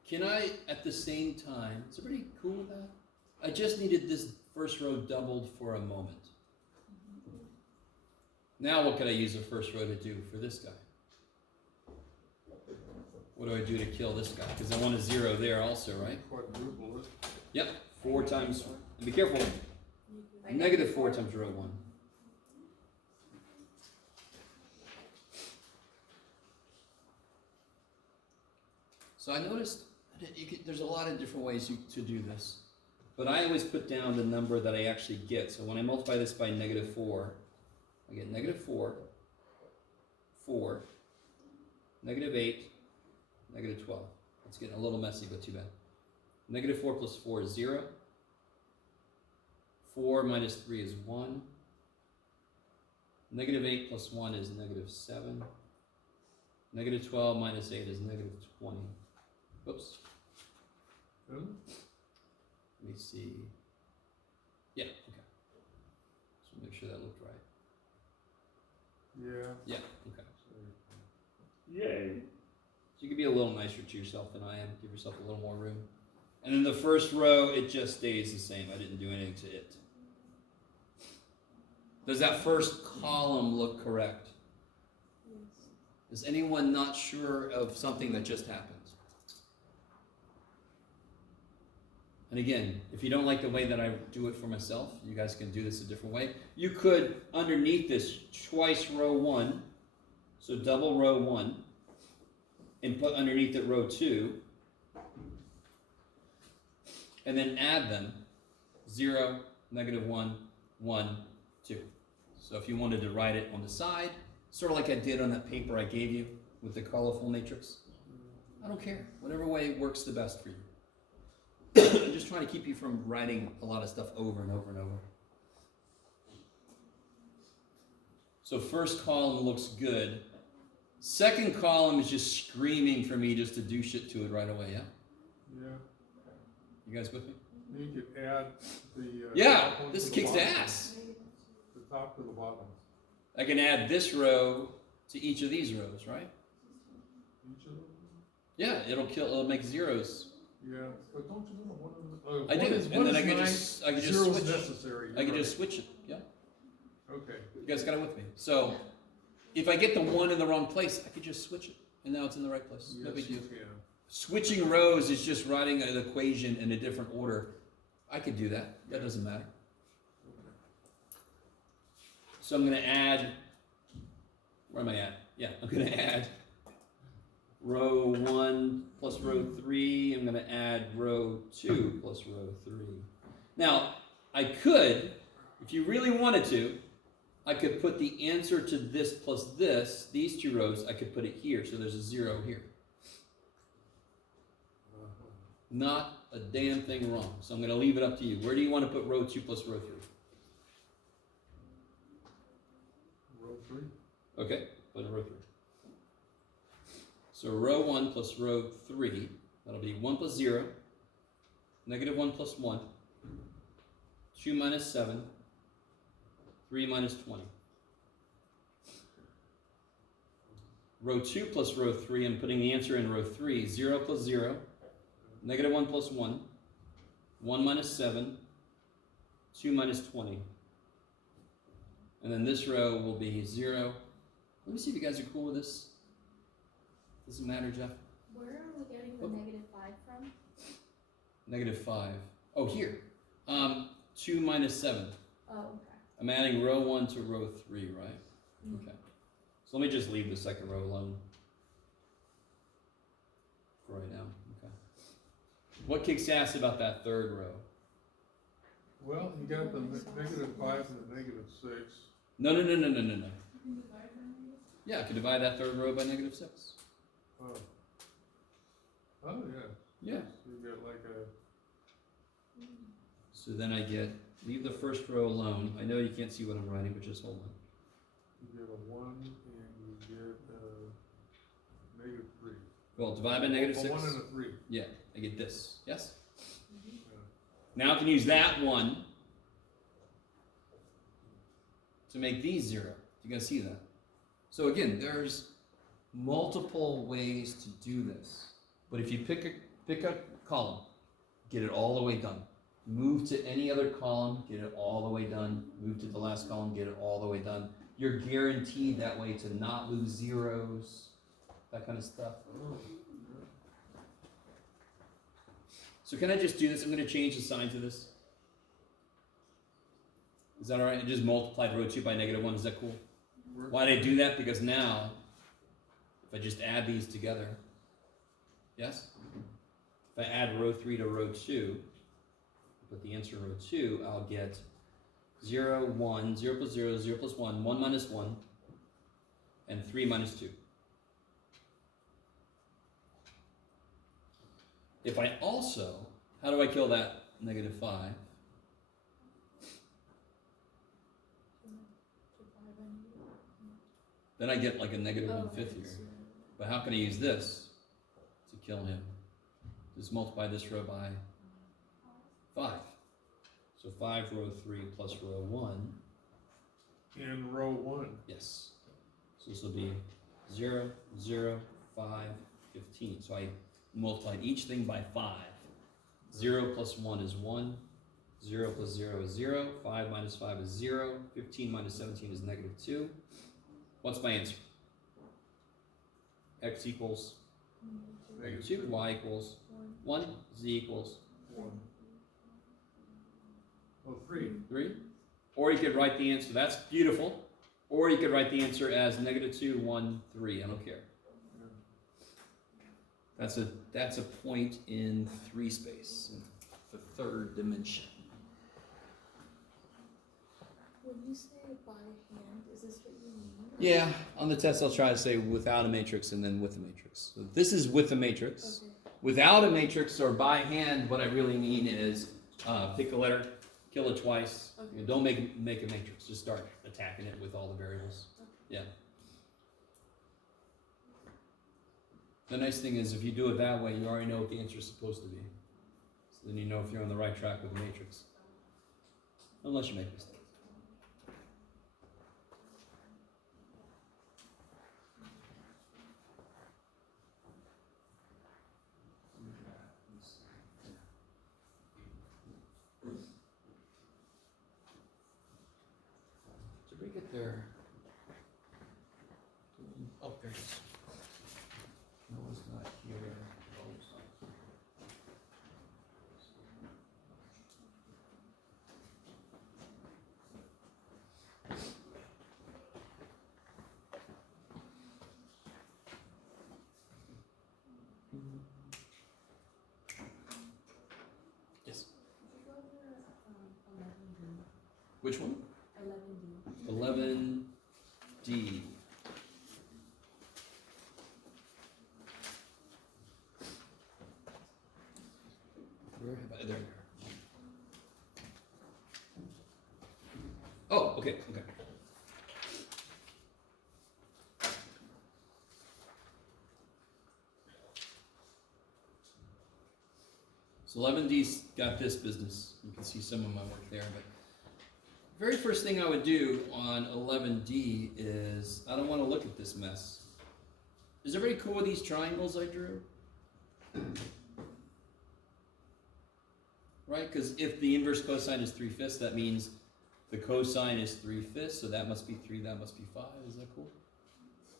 Can I, at the same time, is everybody cool with that? I just needed this first row doubled for a moment. Now what could I use the first row to do for this guy? What do I do to kill this guy? Because I want a 0 there also, right? Quadruple it. Yep, 4 times, and be careful, Like negative 4 times row 1. So I noticed that there's a lot of different ways to do this. But I always put down the number that I actually get. So when I multiply this by negative 4, I get negative 4, 4, negative 8, negative 12. It's getting a little messy, but too bad. Negative 4 plus 4 is 0. 4 minus 3 is 1. Negative 8 plus 1 is negative 7. Negative 12 minus 8 is negative 20. Whoops. Hmm? Let me see. Yeah, okay. So make sure that looked right. Yeah. Yeah, okay. Yay. So you can be a little nicer to yourself than I am. Give yourself a little more room. And in the first row, it just stays the same. I didn't do anything to it. Does that first column look correct? Yes. Is anyone not sure of something that just happened? And again, if you don't like the way that I do it for myself, you guys can do this a different way. You could, underneath this, twice row 1, so double row 1, and put underneath it row 2, and then add them, 0, negative 1, 1, 2. So if you wanted to write it on the side, sort of like I did on that paper I gave you with the colorful matrix, I don't care. Whatever way works the best for you. I'm just trying to keep you from writing a lot of stuff over and over and over. So first column looks good. Second column is just screaming for me just to do shit to it right away, yeah? Yeah. You guys with me? You could add the. Yeah, top one this to the kicks bottom. ass. The top to the bottom. I can add this row to each of these rows, right? Each of them? Yeah, it'll make zeros. Yeah, but don't you know one of them? I do, and then I can just Zero's switch. necessary. I can You're just switch it, yeah? right. Okay. You guys got it with me? So, if I get the 1 in the wrong place, I could just switch it, and now it's in the right place. No Yes, big you deal. can. Switching rows is just writing an equation in a different order. I could do that. That doesn't matter. So I'm going to add, where am I at? Yeah, I'm going to add row 1 plus row 3. I'm going to add row 2 plus row 3. Now, I could, if you really wanted to, I could put the answer to this plus this, these 2 rows, I could put it here, so there's a 0 here. Not a damn thing wrong. So I'm going to leave it up to you. Where do you want to put row 2 plus row 3? Row 3. Okay, put a row 3. So row 1 plus row 3, that'll be 1 plus 0, negative 1 plus 1, 2 minus 7, 3 minus 20. Row 2 plus row 3, I'm putting the answer in row 3, 0 plus 0, negative 1 plus 1, 1 minus 7, 2 minus 20. And then this row will be 0. Let me see if you guys are cool with this. Doesn't matter, Jeff. Where are we getting the Oh. -5 from? Negative 5. Oh, here. 2 minus 7. Oh, okay. I'm adding row 1 to row 3, right? Mm. Okay. So let me just leave the second row alone for right now. Okay. What kicks ass about that third row? Well, you got the -5 and the -6. No. Yeah, I could divide that third row by -6. Oh. Oh, yeah. Yeah. So you get like a, So then I get, leave the first row alone. I know you can't see what I'm writing, but just hold on. you get a 1 and you get -3. Well, divide by -6. A 1 and a 3. Yeah, I get this. Yes? Yeah. Now I can use that one to make these 0. You guys see that? So again, there's multiple ways to do this. But if you pick a column, get it all the way done. Move to any other column, get it all the way done. Move to the last column, get it all the way done. You're guaranteed that way to not lose zeros, that kind of stuff. So can I just do this? I'm going to change the sign to this. Is that all right? I just multiplied row 2 by -1. Is that cool? Why did I do that? Because now, if I just add these together, yes? If I add row 3 to row 2, put the answer in row 2, I'll get 0, 1, 0 plus 0, 0 plus 1, 1 minus 1, and 3 minus 2. If I also, how do I kill that -5? Then I get like a -1/5 here. But how can I use this to kill him? Just multiply this row by 5. So 5 row 3 plus row 1. In row 1. Yes. So this will be 0, 0, 5, 15. So I multiplied each thing by 5. 0 plus 1 is 1. 0 plus 0 is 0. 5 minus 5 is 0. 15 minus 17 is -2. What's my answer? X equals -2. Y equals 1. Z equals 1. Oh, 3. 3. Or you could write the answer, that's beautiful. Or you could write the answer as -2, 1, 3. I don't care. That's a point in 3 space, in the 3rd dimension. When you say by hand, is this what you mean? Yeah, on the test I'll try to say without a matrix and then with a matrix. So this is with a matrix. Okay. Without a matrix or by hand, what I really mean is pick a letter, kill it twice. Okay. You know, don't make a matrix. Just start attacking it with all the variables. Okay. Yeah. The nice thing is if you do it that way, you already know what the answer is supposed to be. So then you know if you're on the right track with the matrix. Unless you make mistakes. Did we get there? Oh, there it is. No, it's not here. Oh, it's not. Yes. Which one? 11D. Where have I? There. Oh, okay, okay. So 11D's got this business. You can see some of my work there, but very first thing I would do on 11D is I don't want to look at this mess. Is everybody cool with these triangles I drew? Right? Because if the inverse cosine is 3/5, that means the cosine is 3/5, so that must be 3, that must be 5. Is that cool?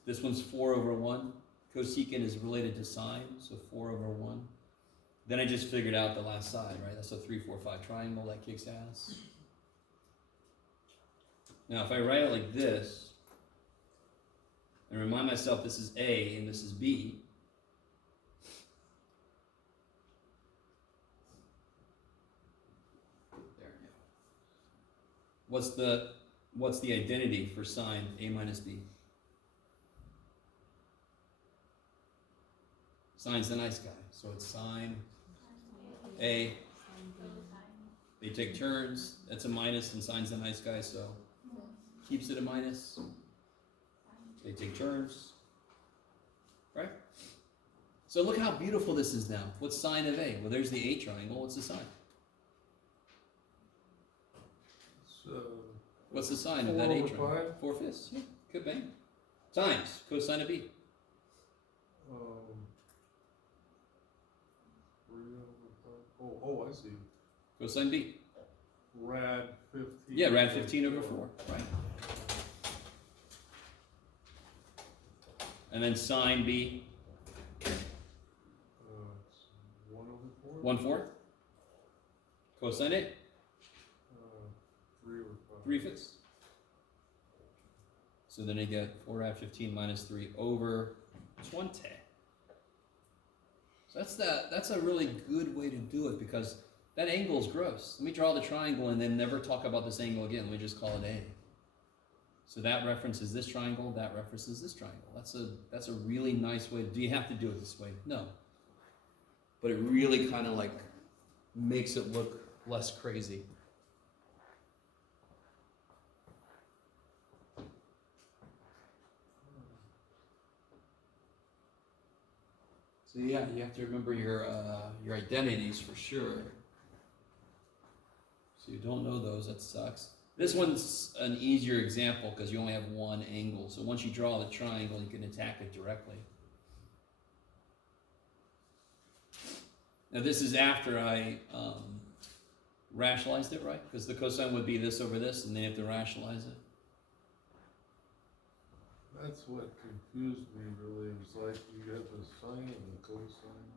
This one's 4/1. Cosecant is related to sine, so 4/1. Then I just figured out the last side, right? That's a 3, 4, 5 triangle that kicks ass. Now, if I write it like this, and remind myself this is A and this is B, there. What's the identity for sine A minus B? Sine's the nice guy, so it's sine A. They take turns. That's a minus, and sine's the nice guy, so keeps it a minus. They take turns, right? So look how beautiful this is now. What's sine of A? Well, there's the A triangle. What's the sine? What's the sine of that A triangle? 4/5. Yeah, good bang. Times cosine of B. 3/5. Oh, I see. Cosine B. Rad 15. Yeah, rad 15 over 4, right? And then sine B, It's 1 over 4? 1/4. Cosine A, 3 over 5. 3/5. So then you get 4 rad 15 minus 3 over 20. So that's a really good way to do it because that angle is gross. Let me draw the triangle and then never talk about this angle again. Let me just call it A. So that references this triangle, that references this triangle. That's a really nice way. Do you have to do it this way? No. But it really kind of like makes it look less crazy. So yeah, you have to remember your identities for sure. So you don't know those, that sucks. This one's an easier example because you only have one angle. So once you draw the triangle, you can attack it directly. Now this is after I rationalized it, right? Because the cosine would be this over this, and then you have to rationalize it. That's what confused me really. It was like you have the sine and the cosine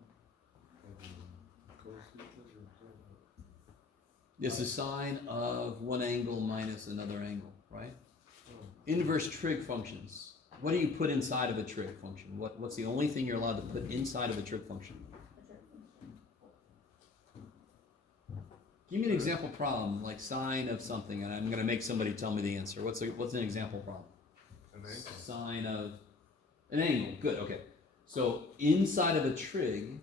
and the cosecant or something. This is sine of one angle minus another angle, right? Oh. Inverse trig functions. What do you put inside of a trig function? What's the only thing you're allowed to put inside of a trig function? Give me an example problem, like sine of something, and I'm going to make somebody tell me the answer. What's an example problem? An angle. Sine of an angle. Good, okay. So inside of a trig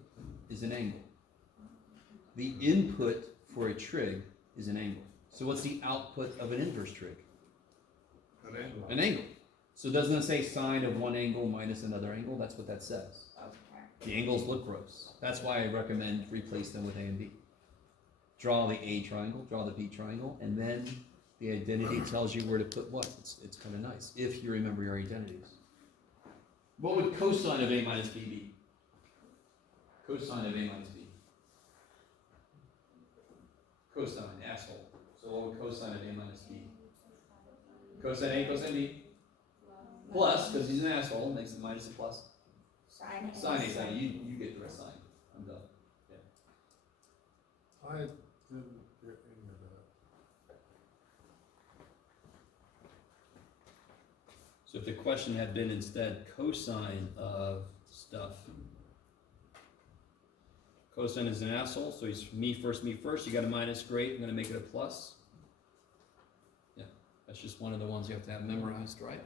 is an angle. The input for a trig is an angle. So what's the output of an inverse trig? An angle. An angle. So doesn't it say sine of one angle minus another angle? That's what that says. Okay. The angles look gross. That's why I recommend replace them with A and B. Draw the A triangle, draw the B triangle, and then the identity tells you where to put what. It's kind of nice, if you remember your identities. What would cosine of A minus B be? Cosine of A minus B. Cosine, asshole. So what would cosine of A minus B? Cosine A, cosine B. Plus, because he's an asshole, makes it minus a plus. Sine A. Sine A, sine A. You get the rest sine. I'm done. I didn't get into that. So if the question had been instead cosine of stuff, cosine is an asshole, so he's me first, you got a minus, great, I'm gonna make it a plus. Yeah, that's just one of the ones you have to have memorized, right?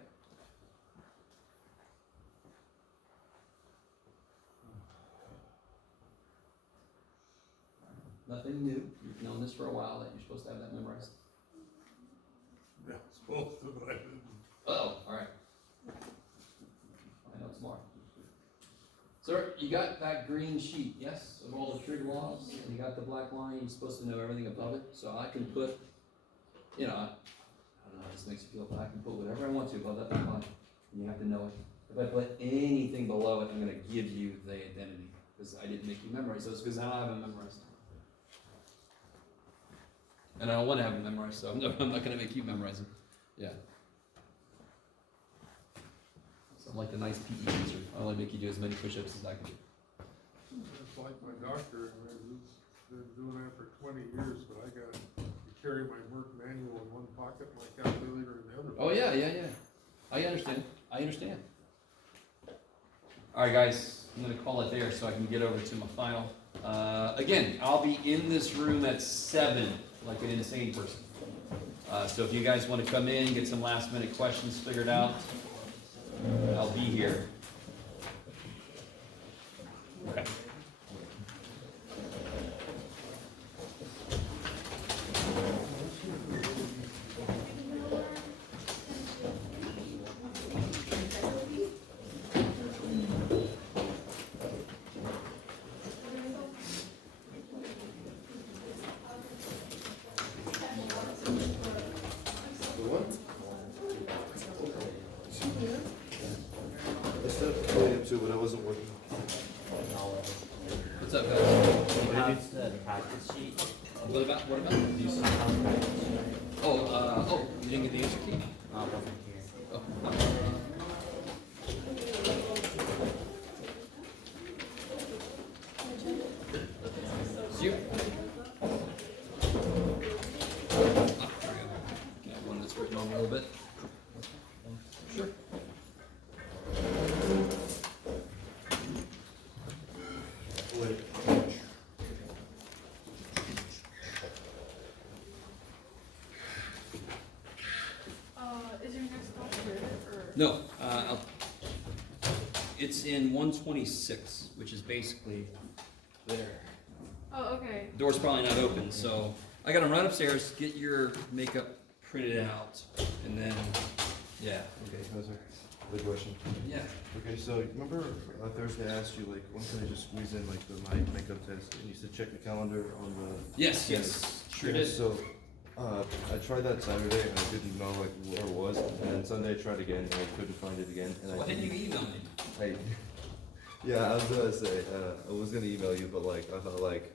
Nothing new, you've known this for a while, that you're supposed to have that memorized. Yeah, I was supposed to, but I didn't. Oh, alright. I know tomorrow. Sir, you got that green sheet, yes, of all the trig laws, and you got the black line, you're supposed to know everything above it, so I can put, I don't know how this makes you feel, but I can put whatever I want to above that black line, and you have to know it. If I put anything below it, I'm gonna give you the identity, because I didn't make you memorize those, because I don't have them memorized. And I don't wanna have them memorized, so I'm not gonna make you memorize them, yeah. So I'm like the nice PE teacher. I only make you do as many push-ups as I can do. It's like my doctor, and I've been doing that for 20 years, but I got to carry my work manual in one pocket, my calculator in the other. Oh yeah, yeah, yeah. I understand. All right, guys, I'm gonna call it there so I can get over to my final. Again, I'll be in this room at 7, like an insane person. So if you guys want to come in, get some last-minute questions figured out, I'll be here. Okay. But I wasn't working. What's up, guys? You have the practice sheet. What about? Oh, you didn't get the answer key? Oh. It's you. There we go. Can I have one that's written on a little bit? Sure. Is your next stop here, or? No, it's in 126, which is basically there. Oh, okay. Door's probably not open, so I gotta run upstairs, get your makeup printed out, and then, yeah. Okay, that's a good question. Yeah. Okay, so remember Thursday I asked you like when can I just squeeze in like the night makeup test, and you said check the calendar on the. Yes, sure Yeah, did. So, I tried that Saturday and I didn't know like where it was, and then Sunday I tried again and I couldn't find it again. And Why didn't you email me? I, yeah, I was gonna say I was gonna email you, but like I thought like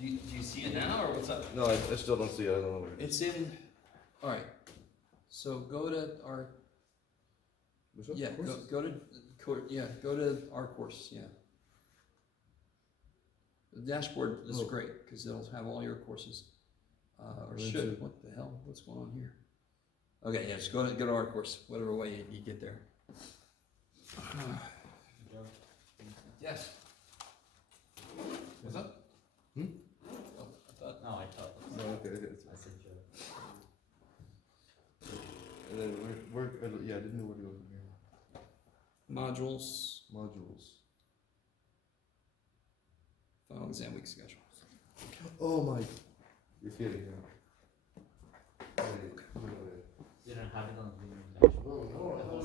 Do you see it now, or what's up? no, I still don't see it. I don't know where it is. It's in, alright, so go to our, Which one? yeah, go to our course, yeah. The dashboard is Oh. great, because it'll have all your courses. Or Went should, to- what the hell, what's going on here? Okay, yeah, just go to our course, whatever way you get there. Yes. What's up? Hmm? Oh, I thought, No, I thought. No, okay, okay. It's I said Joe. And then where yeah, I didn't know where to go from here. modules, Modules. final exam week schedule. Oh my! You're kidding, yeah. Wait, wait, wait. You don't have it on the